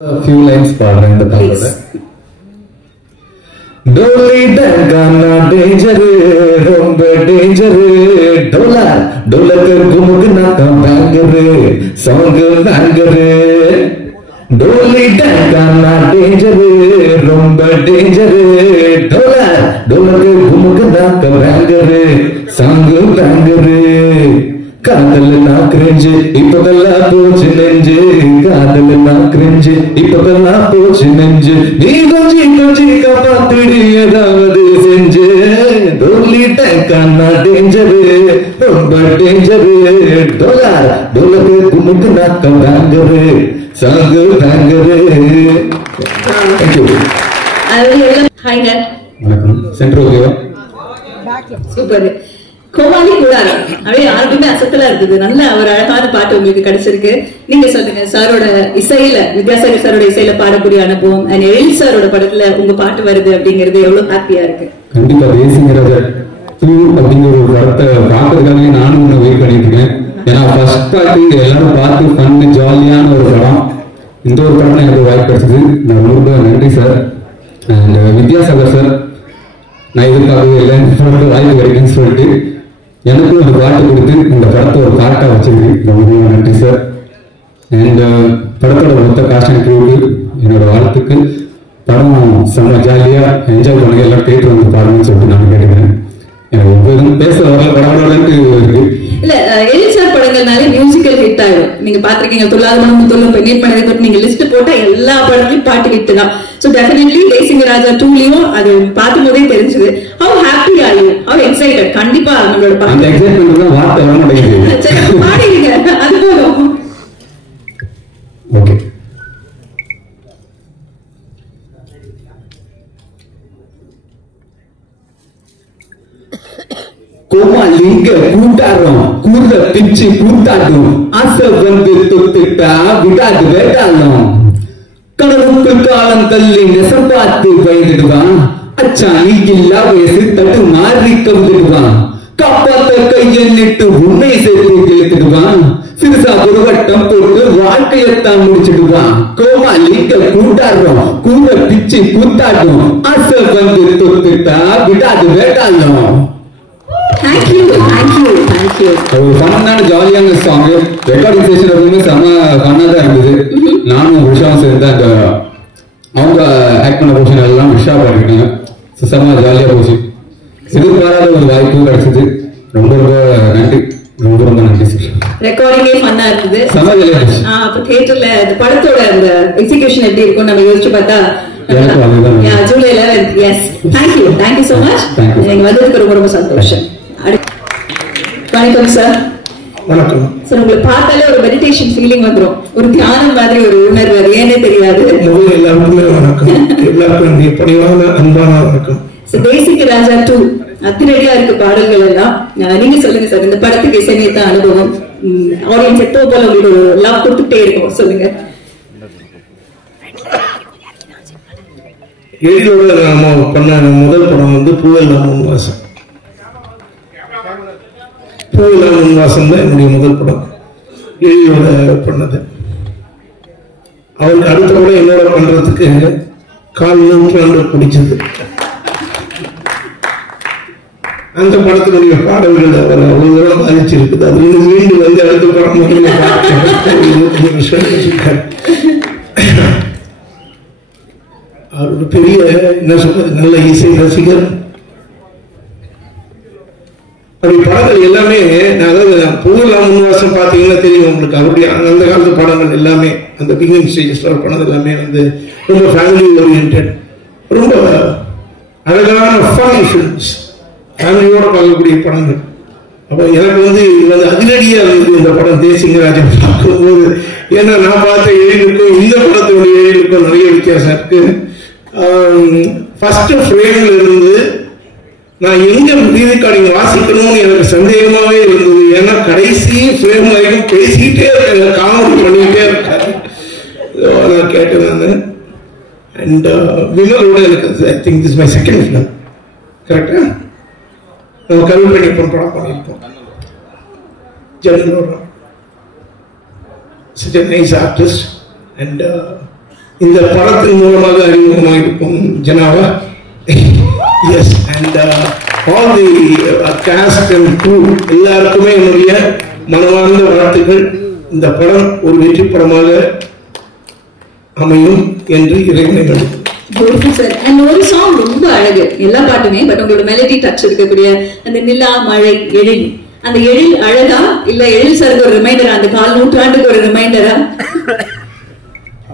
A few lines பாடுறேன் இந்த பாடல. டோலி டங்கானா டேஞ்சரு ரொம்ப டேஞ்சரு டோலர் டோலக்கு குமுக்கு நாக்கம் பேங்கரு சாங்கு பேங்கரு டோலி டங்கானா டேஞ்சரு ரொம்ப டேஞ்சரு டோலர் டோலக்கு குமுக்கு நாக்கம் பேங்கரு சாங்கு பேங்கரு காதல் நான் கிரிஞ்சு இப்பதெல்லாம் போச்சு நெஞ்சு காதல் நான் கிரிஞ்சு இப்பதெல்லாம் போச்சு நெஞ்சு நீ கொஞ்சி கொஞ்சி காப்பாத்திடு ஏதாவது செஞ்சு டோலிட்ட கண்ணா டேஞ்சரு ரொம்ப டேஞ்சரு டோலார் டோலக்கு குமுக்கு நாக்கம் பேங்கரு சாங்கு பேங்கரு. தேங்க்யூ. வணக்கம். சென்டர் ஓகேவா? சூப்பர். கோமாளி கூடாது அப்படியே ஆல்பமே அசத்தலா இருக்குது. நல்ல ஒரு அழகான பாட்டு உங்களுக்கு கிடைச்சிருக்கு. நீங்க சொல்லுங்க, சாரோட இசையில, வித்யாசாகர் சாரோட இசையில பாடக்கூடிய அனுபவம், எழில் சாரோட படத்துல உங்க பாட்டு வருது அப்படிங்கிறது எவ்வளவு ஹாப்பியா இருக்கு? கண்டிப்பா. தேசிங்கராஜர் 2 அப்படிங்கிற ஒரு படத்தை பார்க்கறதுக்காகவே நானும் ஒண்ணு வெயிட் பண்ணிட்டு இருக்கேன். ஏன்னா ஃபர்ஸ்ட் பாட்டு எல்லாரும் பார்த்து ஃபன் ஜாலியான ஒரு படம். இந்த ஒரு படம் எனக்கு வாய்ப்பு கிடைச்சது. நான் ரொம்ப நன்றி சார். அண்ட் வித்யாசாகர் சார், நான் எதிர்பார்க்கவே இல்லை இந்த படத்தை வாய்ப்பு கிடைக்குன்னு சொல்லிட்டு எனக்கும் ஒரு பாட்டு கொடுத்து இந்த படத்தை ஒரு பாட்டாக வச்சிருக்கு. ரொம்ப நன்றி சார். அண்ட் படத்தோட மொத்த காஸ்ட் அண்ட் க்ரூவுக்கு என்னோட வாழ்த்துக்கு. படம் செம்ம ஜாலியாக என்ஜாய் பண்ணுங்க, எல்லாம் கேட்டு வந்து பாருங்கன்னு சொல்லிட்டு நான் கேட்டுக்கிறேன். எனக்கு எப்போதும் பேச வரல படம்ட்டு இருக்கு. இல்ல, எழில் சார் படங்கள்னாலே மியூசிக்கல் ஹிட் ஆயிடும். நீங்க பாத்திருக்கீங்க, துள்ளாத மனம் துள்ளும் பெண்ணீர் பண்ணதை தொட்டு நீங்க லிஸ்ட் போட்டா எல்லா படத்துலயும் பாட்டு ஹிட் தான். சோ டெஃபினெட்லி தேசிங்கராஜா 2லயும் அது பார்க்கும் போதே தெரிஞ்சது. How happy are you? How excited? கண்டிப்பா நம்மளோட அந்த எக்ஸைட்மென்ட் தான் வார்த்தை வர மாட்டேங்குது. பாடிடுங்க, அது போதும். ஓகே. கோமாளிங்க கூட்டாரம் கூர்த பிச்சு கூட்டாட்டும் ஆசை வந்து தொட்டுட்டா விடாது வேட்டாலும் கனவுக்கு காலம் தள்ளி நெசம் பார்த்து பயந்துடுவான். அச்சா நீ இல்லா வயசு தட்டு மாறி கவுந்துடுவான். காப்பாத்த கையன்னிட்டு உண்மை சேர்த்து இழுத்துடுவான். சிறுசா ஒரு வட்டம் போட்டு வாழ்க்கையத்தான் முடிச்சிடுவான். கோமாளிங்க கூட்டாரம் கூர்த பிச்சு கூட்டாட்டும் ஆசை வந்து தொட்டுட்டா விடாது வேட்டாலும். Thank you, thank you, thank you. ஒரு ஃபன்னான ஜாலியான சாங். ரெக்கார்டிங் செஷன் எப்பவுமே செம ஃபன்னா தான் இருந்தது. நானும் விஷாவும் சேர்ந்து அந்த அவங்க ஆக்ட் பண்ண போர்ஷன் எல்லாம் விஷா பண்ணிருக்காங்க. செம ஜாலியா போச்சு. எதிர்பாராத ஒரு வாய்ப்பு கிடைச்சது. ரொம்ப ரொம்ப நன்றி. ரொம்ப ரொம்ப நன்றி சார். ரெக்கார்டிங்கே ஃபன்னா இருக்குது. செம ஜாலியா போச்சு. அப்ப தியேட்டர்ல இந்த படத்தோட அந்த எக்ஸிகியூஷன் எப்படி இருக்கும் நம்ம யோசிச்சு பார்த்தா July 11th. Yes, thank you so much. நீங்க வந்ததுக்கு ரொம்ப ரொம்ப சந்தோஷம். வணக்கம் சார். வணக்கம் சார். உங்களை பார்த்தாலே ஒரு மெடிடேஷன் ஃபீலிங் வந்துரும், ஒரு தியானம் மாதிரி ஒரு உணர்வு, அது ஏனே தெரியாது. முதல்ல எல்லாருக்குமே வணக்கம். எல்லாருக்கும் பணிவான அன்பான வணக்கம். தேசிங்கராஜா 2 அதிரடியா இருக்கு பாடல்கள் எல்லாம். நீங்க சொல்லுங்க சார், இந்த படத்துக்கு இசையமைத்த அனுபவம், ஆடியன்ஸ் எப்போ போல உங்களுக்கு ஒரு லவ் கொடுத்துட்டே இருக்கும், சொல்லுங்க. எழிலோட நம்ம பண்ண முதல் படம் வந்து பூவெல்லாம் முன்வாசம். பூவெல்லாம் முன்வாசம் தான் என்னுடைய முதல் படம் எழிலோட பண்ணது. அவருக்கு அடுத்த படம் என்னோட பண்றதுக்கு 4 நூற்றாண்டு பிடிச்சது. அந்த படத்தினுடைய பாடல்கள் அவர் அவ்வளவு தூரம் பாதிச்சிருக்குது. அது இன்னும் மீண்டும் வந்து அடுத்த படம் அவர் ஒரு பெரிய என்ன சொல்றது, நல்ல இசை ரசிகர். அப்படி படங்கள் எல்லாமே, அதாவது பூவெல்லாம் முன்வாசம் பார்த்தீங்கன்னா தெரியும் உங்களுக்கு. அவருடைய அந்த காலத்து படங்கள் எல்லாமே அந்த பிகினிங் ஸ்டேஜஸ்ல பண்ணது எல்லாமே வந்து ரொம்ப ஃபேமிலி ஓரியன்ட், ரொம்ப அழகான ஃபன் ஃபிலிம்ஸ், ஃபேமிலியோட பார்க்கக்கூடிய படங்கள். அப்போ எனக்கு வந்து இது வந்து அதிரடியா இருந்தது இந்த படம் தேசிங்கராஜன் பார்க்கும்போது. ஏன்னா நான் பார்த்த எழிலுக்கும் இந்த படத்தினுடைய எழிலுக்கும் நிறைய வித்தியாசம் இருக்கு. ஃபர்ஸ்ட் ஃப்ரேம்ல இருந்து நான் எங்க ரீதிக்கார்டிங் வாசிக்கணும்னு எனக்கு சந்தேகமாவே இருந்தது. ஏன்னா கடைசி ஃப்ரேம் வரைக்கும் பேசிக்கிட்டே இருக்காங்க, காமெடி பண்ணிக்கிட்டே இருக்காரு. நான் கேட்டேன் நான். அண்ட் விமலோட எனக்கு I think this my second film. கரெக்டா? நம்ம கல்வெணி படம் பண்ணியிருக்கோம். General such a nice artist and இந்த படத்தின் மூலமாக அறிமுகமாக இருக்கும் ஜனாவா. Yes, and all the cast and crew எல்லாருக்குமே என்னுடைய மனமார்ந்த வாழ்த்துக்கள். இந்த படம் ஒரு வெற்றி படமாக அமையும் என்று இறைவனை வேண்டுகிறேன். Beautiful sir. And ஒரு சாங் ரொம்ப அழகு, எல்லா பாட்டுமே, பட் உங்களோட மெலடி டச் இருக்கக்கூடிய அந்த நிலா மழை எழில், அந்த எழில் அழகா இல்ல எழில் சாருக்கு ஒரு ரிமைண்டரா, அந்த 4 நூற்றாண்டுக்கு ஒரு ரிமைண்டரா?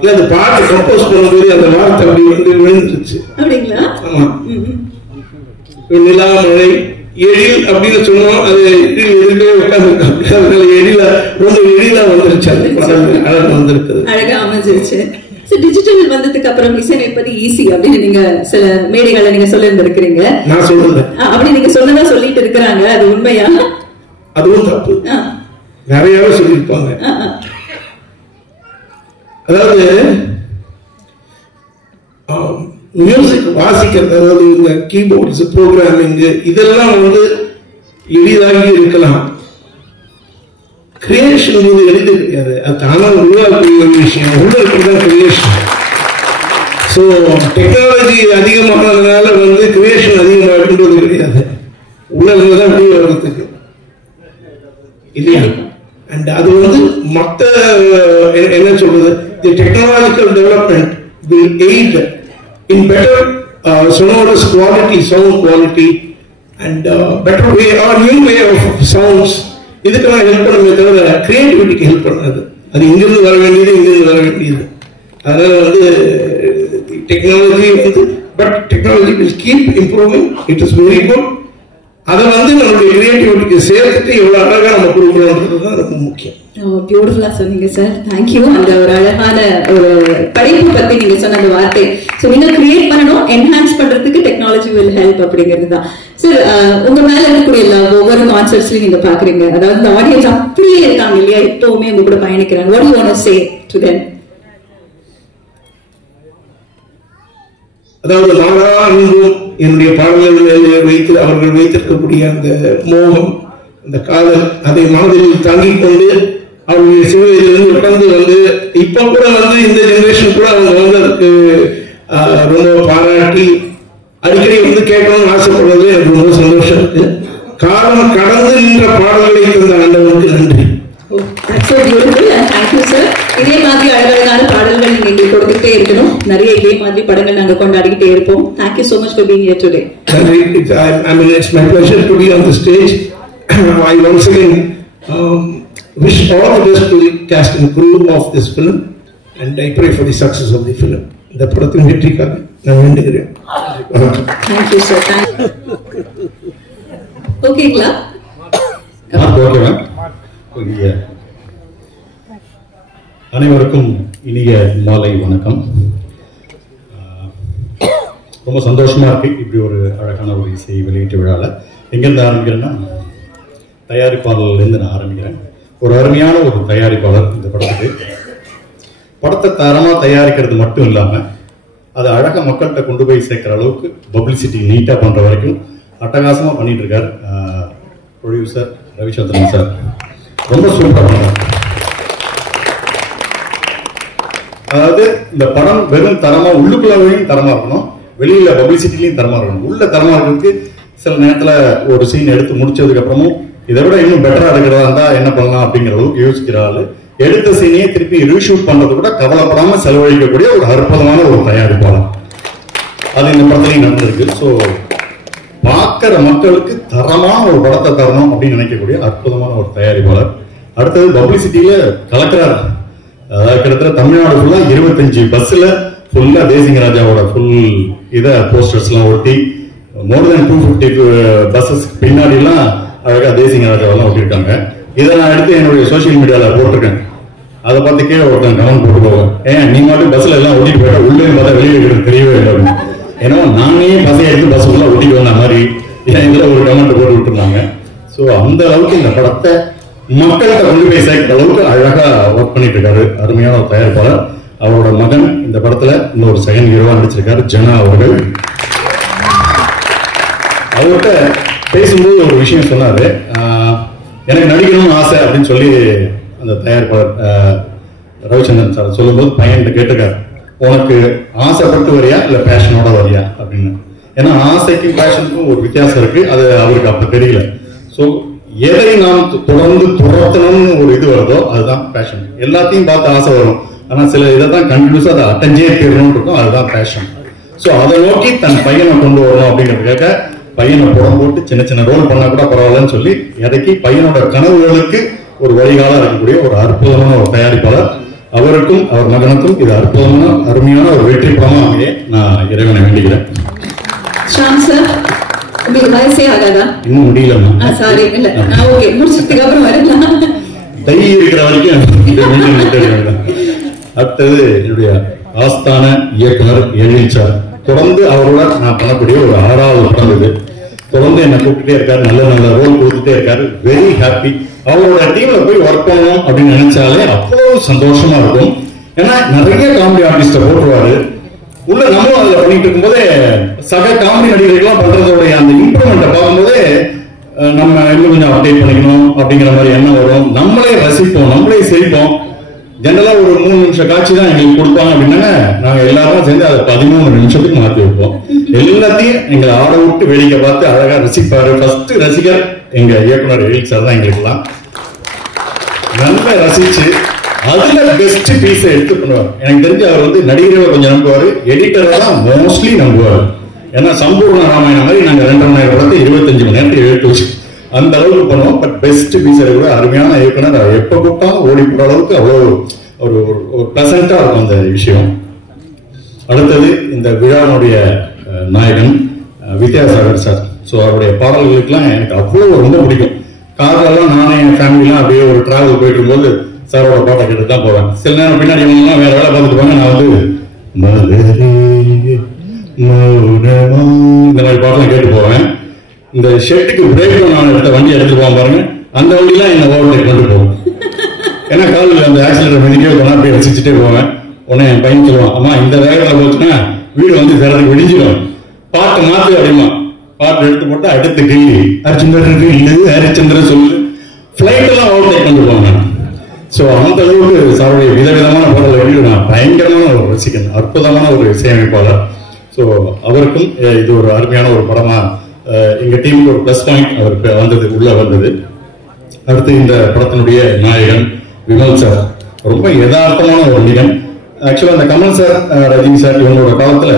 இல்ல, அந்த பாட்டு கம்போஸ் பண்ணும்போது அந்த வார்த்தை அப்படி வந்து விழுந்துருச்சு. அப்படிங்களா? ஆமா, நிலா மழை எழில் அப்படின்னு சொன்னோம். அது எதிர்க்கவே உட்கார்ந்து அதனால எழிலா ரொம்ப எழிலா வந்துருச்சு. அந்த பாடல் அழகா வந்திருக்குது, அழகா அமைஞ்சிருச்சு. டிஜிட்டல் வந்ததுக்கு அப்புறம் இசையமைப்பது ஈஸி அப்படின்னு நீங்க சில மேடைகள்ல நீங்க சொல்லியிருந்திருக்கிறீங்க. நான் சொல்றேன் அப்படி நீங்க சொன்னதா சொல்லிட்டு இருக்கிறாங்க, அது உண்மையா? அதுவும் தப்பு, நிறையவே சொல்லியிருப்பாங்க. அதாவது மியூசிக் வாசிக்கிறது, அதாவது இந்த கீபோர்ட்ஸ் ப்ரோக்ராமிங் இதெல்லாம் வந்து எளிதாகி இருக்கலாம். கிரியேஷன் வந்து எளிது கிடையாது, அது தானா உருவாக்கக்கூடிய ஒரு விஷயம். உருவாக்குதான் கிரியேஷன். ஸோ டெக்னாலஜி அதிகமானதுனால வந்து கிரியேஷன் அதிகமாகின்றது கிடையாது, உள்ளது தான் வெளியே வர்றதுக்கு இல்லையா? அண்ட் அது வந்து மற்ற என்ன சொல்றது, the technological development will aid in better sonorous quality, sound quality and better way or new way of sounds. இதுக்கெல்லாம் ஹெல்ப் பண்ணுமே தவிர கிரியேட்டிவிட்டிக்கு ஹெல்ப் பண்ணாது. அது இங்கிருந்து வர வேண்டியது இங்கிருந்து வர வேண்டியது. அதனால வந்து டெக்னாலஜி வந்து but technology will keep improving, it is very good. அதை வந்து நம்மளுடைய கிரியேட்டிவிட்டிக்கு சேர்த்துட்டு எவ்வளவு அழகா நம்ம கொடுக்கணும்ன்றது தான் ரொம்ப முக்கியம். பியூட்டிஃபுல்லா சொன்னீங்க சார், தேங்க்யூ. அந்த ஒரு அழகான ஒரு படைப்பு பத்தி நீங்க சொன்ன அந்த வார்த்தை, சோ நீங்க கிரியேட் பண்ணணும், என்ஹான்ஸ் பண்றதுக்கு டெக்னாலஜி வில் ஹெல்ப் அப்படிங்கிறது தான் சார். உங்க மேல இருக்கக்கூடிய ஒவ்வொரு கான்சர்ட்ஸ்லயும் நீங்க பாக்குறீங்க, அதாவது இந்த ஆடியன்ஸ் அப்படியே இருக்காங்க இல்லையா, எப்பவுமே உங்க கூட பயணிக்கிறாங்க. What you want to say to them? அதாவது நானா அன்பும் என்னுடைய பாடல்கள் வைத்து அவர்கள் வைத்திருக்கக்கூடிய அந்த மோகம், அந்த காதல், அதை மனதில் தாங்கிக் கொண்டு அவருடைய சிவயிலிருந்து உட்கார்ந்து வந்து இப்ப கூட வந்து இந்த ஜெனரேஷன் கூட அவங்க வந்து அதுக்கு ரொம்ப பாராட்டி அடிக்கடி வந்து கேட்கணும்னு ஆசைப்படுறது எனக்கு ரொம்ப சந்தோஷம் இருக்கு. காலம் கடந்து நின்ற பாடல்களை தந்த ஆண்டவனுக்கு நன்றி. இதே மாதிரி அழகழகான பாடல்கள் நீங்க எங்களுக்கு கொடுத்துட்டே இருக்கணும், நிறைய இதே மாதிரி படங்கள் நாங்க கொண்டாடிக்கிட்டே இருப்போம். Thank you so much for being here today. I mean, it's my pleasure to be on the stage. I once again wish all the best to the cast and crew of this film, and I pray for the success of the film. இந்த படத்தின் வெற்றிக்காக நான் வேண்டுகிறேன். Thank you sir. ஓகேங்களா? Okay. அனைவருக்கும் இனிய மாலை வணக்கம். ரொம்ப சந்தோஷமா இருக்கு இப்படி ஒரு அழகான ஒரு இசை வெளியீட்டு விழாவில். எங்கேருந்து ஆரம்பிக்கிறேன்னா, தயாரிப்பாளர்லேருந்து நான் ஆரம்பிக்கிறேன். ஒரு அருமையான ஒரு தயாரிப்பாளர் இந்த படத்துக்கு. படத்தை தரமாக தயாரிக்கிறது மட்டும் இல்லாமல் அதை அழகாக மக்கள்கிட்ட கொண்டு போய் சேர்க்குற அளவுக்கு பப்ளிசிட்டி நீட்டாக பண்ணுற வரைக்கும் அட்டகாசமாக பண்ணிட்டு இருக்கார் ப்ரொடியூசர் ரவிச்சந்திரன் சார். ரொம்ப சூப்பராக பண்ணுறாங்க. அதாவது இந்த படம் வெறும் தரமாக உள்ளுக்குள்ளவையும் தரமாக இருக்கணும், வெளியில் பப்ளிசிட்டிலையும் தரமாக இருக்கணும். உள்ள தரமாக இருக்கிறதுக்கு சில நேரத்தில் ஒரு சீன் எடுத்து முடிச்சதுக்கு அப்புறமும் இதை விட இன்னும் பெட்டராக எடுக்கிறதா இருந்தால் என்ன பண்ணலாம் அப்படிங்கிற அளவுக்கு யோசிக்கிறாள். எடுத்த சீனையே திருப்பி ரீஷூட் பண்ணுறது கூட கவலைப்படாமல் செலவழிக்கக்கூடிய ஒரு அற்புதமான ஒரு தயாரிப்பாளர். அது இந்த படத்துலையும் நடந்திருக்கு. ஸோ பார்க்குற மக்களுக்கு தரமான ஒரு படத்தை தரணும் அப்படின்னு நினைக்கக்கூடிய அற்புதமான ஒரு தயாரிப்பாளர். அடுத்தது பப்ளிசிட்டியில கலக்கிறார். அதாவது கிட்டத்தட்ட தமிழ்நாடு ஃபுல்லா 25 பஸ்ல ஃபுல்லா தேசிங்கராஜாவோட ஃபுல் இதை போஸ்டர்ஸ்லாம் ஒட்டி மோர் தென் 250 பஸ்ஸஸ் பின்னாடி எல்லாம் அழகா தேசிங்கராஜாவெல்லாம் ஒட்டியிருக்காங்க. இதை நான் எடுத்து என்னுடைய சோசியல் மீடியால போட்டிருக்கேன். அதை பார்த்துக்கே ஒருத்தன் கமெண்ட் போட்டு போவேன், ஏன் நீ மட்டும் பஸ்ல எல்லாம் ஒட்டிட்டு போயிட்டா உள்ளே பார்த்தா வெளியே இருக்கிறது தெரியவே இல்லை. ஏன்னா நானே பஸ்ஸை எடுத்து பஸ் ஃபுல்லா ஒட்டிட்டு வந்த மாதிரி என் இதுல ஒரு கமெண்ட் போட்டு விட்டுருந்தாங்க. ஸோ அந்த அளவுக்கு இந்த படத்தை மக்கள்கிட்ட கொண்டு போய் சேர்க்கிற அளவுக்கு அழகா ஒர்க் பண்ணிட்டு இருக்காரு அருமையான ஒரு தயாரிப்பாளர். அவரோட மகன் இந்த படத்துல இன்னொரு செகண்ட் ஹீரோவா நடிச்சிருக்காரு, ஜனா அவர்கள். அவர்கிட்ட பேசும்போது ஒரு விஷயம் சொன்னாரு, எனக்கு நடிக்கணும்னு ஆசை அப்படின்னு சொல்லி அந்த தயாரிப்பாளர் ரவிச்சந்திரன் சார் சொல்லும்போது பையன்கிட்ட கேட்டிருக்காரு, உனக்கு ஆசைப்பட்டு வரியா இல்ல பேஷனோட வரியா அப்படின்னு. ஏன்னா ஆசைக்கும் பேஷனுக்கும் ஒரு வித்தியாசம் இருக்கு, அது அவருக்கு அப்ப தெரியல. ஸோ எதை நாம் தொடர்ந்து துரத்தணும்னு ஒரு இது வருதோ அதுதான் பேஷன். எல்லாத்தையும் பார்த்து ஆசை வரும், ஆனா சில இதை தான் கண்டினியூஸா அதை அட்டஞ்சே தீரணும்னு இருக்கும், அதுதான் பேஷன். ஸோ அதை நோக்கி தன் பையனை கொண்டு வரணும் அப்படிங்கிறதுக்காக பையனை புறம் போட்டு சின்ன சின்ன ரோல் பண்ணா கூட பரவாயில்லன்னு சொல்லி இறக்கி பையனோட கனவுகளுக்கு ஒரு வழிகாலா இருக்கக்கூடிய ஒரு அற்புதமான ஒரு தயாரிப்பாளர். அவருக்கும் அவர் மகனுக்கும் இது அற்புதமான அருமையான ஒரு வெற்றி படமா அமைய நான் இறைவனை வேண்டிக்கிறேன். ஷாம் சார், உங்களுக்கு வயசே ஆகாதா? இன்னும் முடியலம்மா. சாரி, இல்ல நான் ஓகே, முடிச்சதுக்கு அப்புறம் வரலாம். தை இருக்கிற வரைக்கும். அடுத்தது என்னுடைய ஆஸ்தான இயக்குனர் எழில் சார். தொடர்ந்து அவரோட நான் பண்ணக்கூடிய ஒரு 6வது படம் இது. தொடர்ந்து என்னை கூப்பிட்டுட்டே இருக்காரு, நல்ல நல்ல ரோல் கொடுத்துட்டே இருக்காரு. Very happy. அவரோட டீம்ல போய் ஒர்க் பண்ணணும் அப்படின்னு நினைச்சாலே அவ்வளவு சந்தோஷமா இருக்கும். ஏன்னா நிறைய காமெடி ஆர்டிஸ்ட போட்டுருவாரு உள்ள. நம்மளும் அதுல பண்ணிட்டு இருக்கும்போதே சக காமெடி நடிகர்கள்லாம் பண்றதோடைய அந்த இம்ப்ரூவ்மெண்ட்டை பார்க்கும்போதே நம்ம இன்னும் கொஞ்சம் அப்டேட் பண்ணிக்கணும் அப்படிங்கிற மாதிரி எண்ணம் வரும். நம்மளே ரசிப்போம், நம்மளே சிரிப்போம். ஜெனரலா ஒரு 3 நிமிஷம் காட்சி தான் எங்களுக்கு கொடுப்பாங்க அப்படின்னா நாங்க எல்லாரும் சேர்ந்து அதை 13 நிமிஷத்துக்கு மாற்றி வைப்போம். எல்லாத்தையும் எங்களை ஆட விட்டு வேடிக்கை பார்த்து அழகா ரசிப்பாரு. ஃபர்ஸ்ட் ரசிகர் எங்க இயக்குனர் எழில் சார் தான். எங்களுக்குலாம் நல்லா ரசிச்சு அதுல பெஸ்ட் பீஸை எடுத்து பண்ணுவார். எனக்கு தெரிஞ்சு அவர் வந்து நடிகரை கொஞ்சம் நம்புவாரு, எடிட்டரை தான் மோஸ்ட்லி நம்புவார். ஏன்னா சம்பூர்ண ராமாயணம் மாதிரி நாங்க 2.5 மணி நேரம் படத்தை 25 மணி நேரத்தில் எழுத்து வச்சு அந்த அளவுக்கு பண்ணுவோம். பட் பெஸ்ட் பீஸ் கூட அருமையான இயக்குனர். எப்ப கூப்பிட்டாலும் ஓடி போற அளவுக்கு அவ்வளவு ஒரு பிளசண்டா இருக்கும் அந்த விஷயம். அடுத்தது இந்த விழாவுடைய நாயகன் வித்யாசாகர் சார். ஸோ அவருடைய பாடல்களுக்கெல்லாம் எனக்கு அவ்வளவு ரொம்ப பிடிக்கும். கார்லெல்லாம் நானே என் ஃபேமிலிலாம் அப்படியே ஒரு டிராவல் போயிட்டு இருக்கும்போது சாரோட பாட்டை கேட்டு தான் போவேன். சில நேரம் பின்னாடி இவங்கெல்லாம் வேற வேலை பார்த்துட்டு போவாங்க, நான் வந்து இந்த மாதிரி பாட்டெல்லாம் கேட்டு போவேன். இந்த ஷெட்டுக்கு பிரேக் நான் எடுத்த வண்டி எடுத்துட்டு போவான் பாருங்க, அந்த வண்டிலாம் என்ன ஓவர்டேக் கொண்டு போகும். ஏன்னா காலில் அந்த ஆக்சிடென்ட் மிதிக்கவே போனா அப்படியே ரசிச்சுட்டே போவேன். உடனே என் பையன் சொல்லுவான், அம்மா இந்த வேகத்தில் போச்சுன்னா வீடு வந்து சிறதுக்கு விடிஞ்சிடும், பாட்டு மாத்து அப்படிமா. பாட்டு எடுத்து போட்டா அடுத்து கில்லி ஹரிச்சந்திரன் இல்லை ஹரிச்சந்திரன் சொல்லு ஃபிளைட் எல்லாம் ஓவர்டேக் கொண்டு போவாங்க. ஸோ அந்த அளவுக்கு சாருடைய விதவிதமான பாடல்கள் நான் பயங்கரமான ஒரு ரசிகன், அற்புதமான ஒரு இசையமைப்பாளர். ஸோ அவருக்கும் இது ஒரு அருமையான ஒரு படமா எங்க டீமுக்கு ஒரு பிளஸ் பாயிண்ட் அவருக்கு வந்தது, உள்ள வந்தது. அடுத்து இந்த படத்தினுடைய நாயகன் விமல் சார். ரொம்ப யதார்த்தமான ஒரு நிகன். ஆக்சுவலா அந்த கமல் சார், ரஜினி சார் இவங்களோட காலத்துல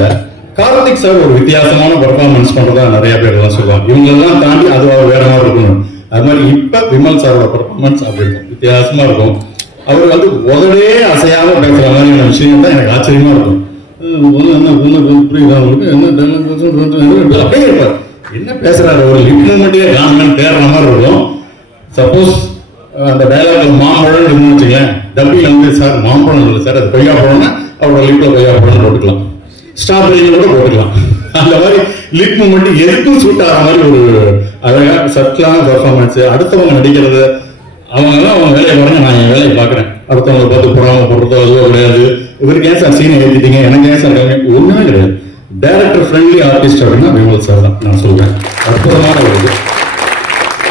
கார்த்திக் சார் ஒரு வித்தியாசமான பெர்ஃபார்மன்ஸ் பண்றதா நிறைய பேர் எல்லாம் சொல்லுவாங்க. இவங்களெல்லாம் தாண்டி அது வேற மாதிரி இருக்கணும். அது மாதிரி இப்ப விமல் சாரோட பெர்ஃபார்மன்ஸ் அப்படி இருக்கும், வித்தியாசமா இருக்கும். அவர் வந்து உதடே அசையாம பேசுற மாதிரியான விஷயம் தான் எனக்கு ஆச்சரியமா இருக்கும். அப்படியே இருப்பார், என்ன பேசுறாரு ஒரு லிப் மூமெண்ட்டே காரணம் தேடுற மாதிரி இருக்கும். சப்போஸ் அந்த டயலாக்ல மாம்பழம் வச்சுக்கேன், டப்பில வந்து சார் மாம்பழம் இல்லை சார் அது கொய்யா பழம்னா அவரோட லிப்ல கொய்யா பழம் போட்டுக்கலாம், ஸ்ட்ராபெரின்னு கூட போட்டுக்கலாம். அந்த மாதிரி லிப் மூமெண்ட் எதுக்கும் சூட் ஆகிற மாதிரி ஒரு அழகா சட்டிலான பெர்ஃபார்மன்ஸ். அடுத்தவங்க நடிக்கிறது அவங்க வேலையை பாருங்க, நான் என் வேலையை பாக்குறேன். அடுத்தவங்களை பார்த்து புறாம போடுறதோ அதுவோ கிடையாது. இவருக்கு ஏன் சார் சீனை ஏற்றிட்டீங்க, எனக்கு ஏன் சார் கம்மி, ஒண்ணுமே கிடையாது. டைரக்டர் ஃப்ரெண்ட்லி ஆர்டிஸ்ட் அப்படின்னா விமல் சார் தான் நான் சொல்றேன். அற்புதமான ஒரு இது.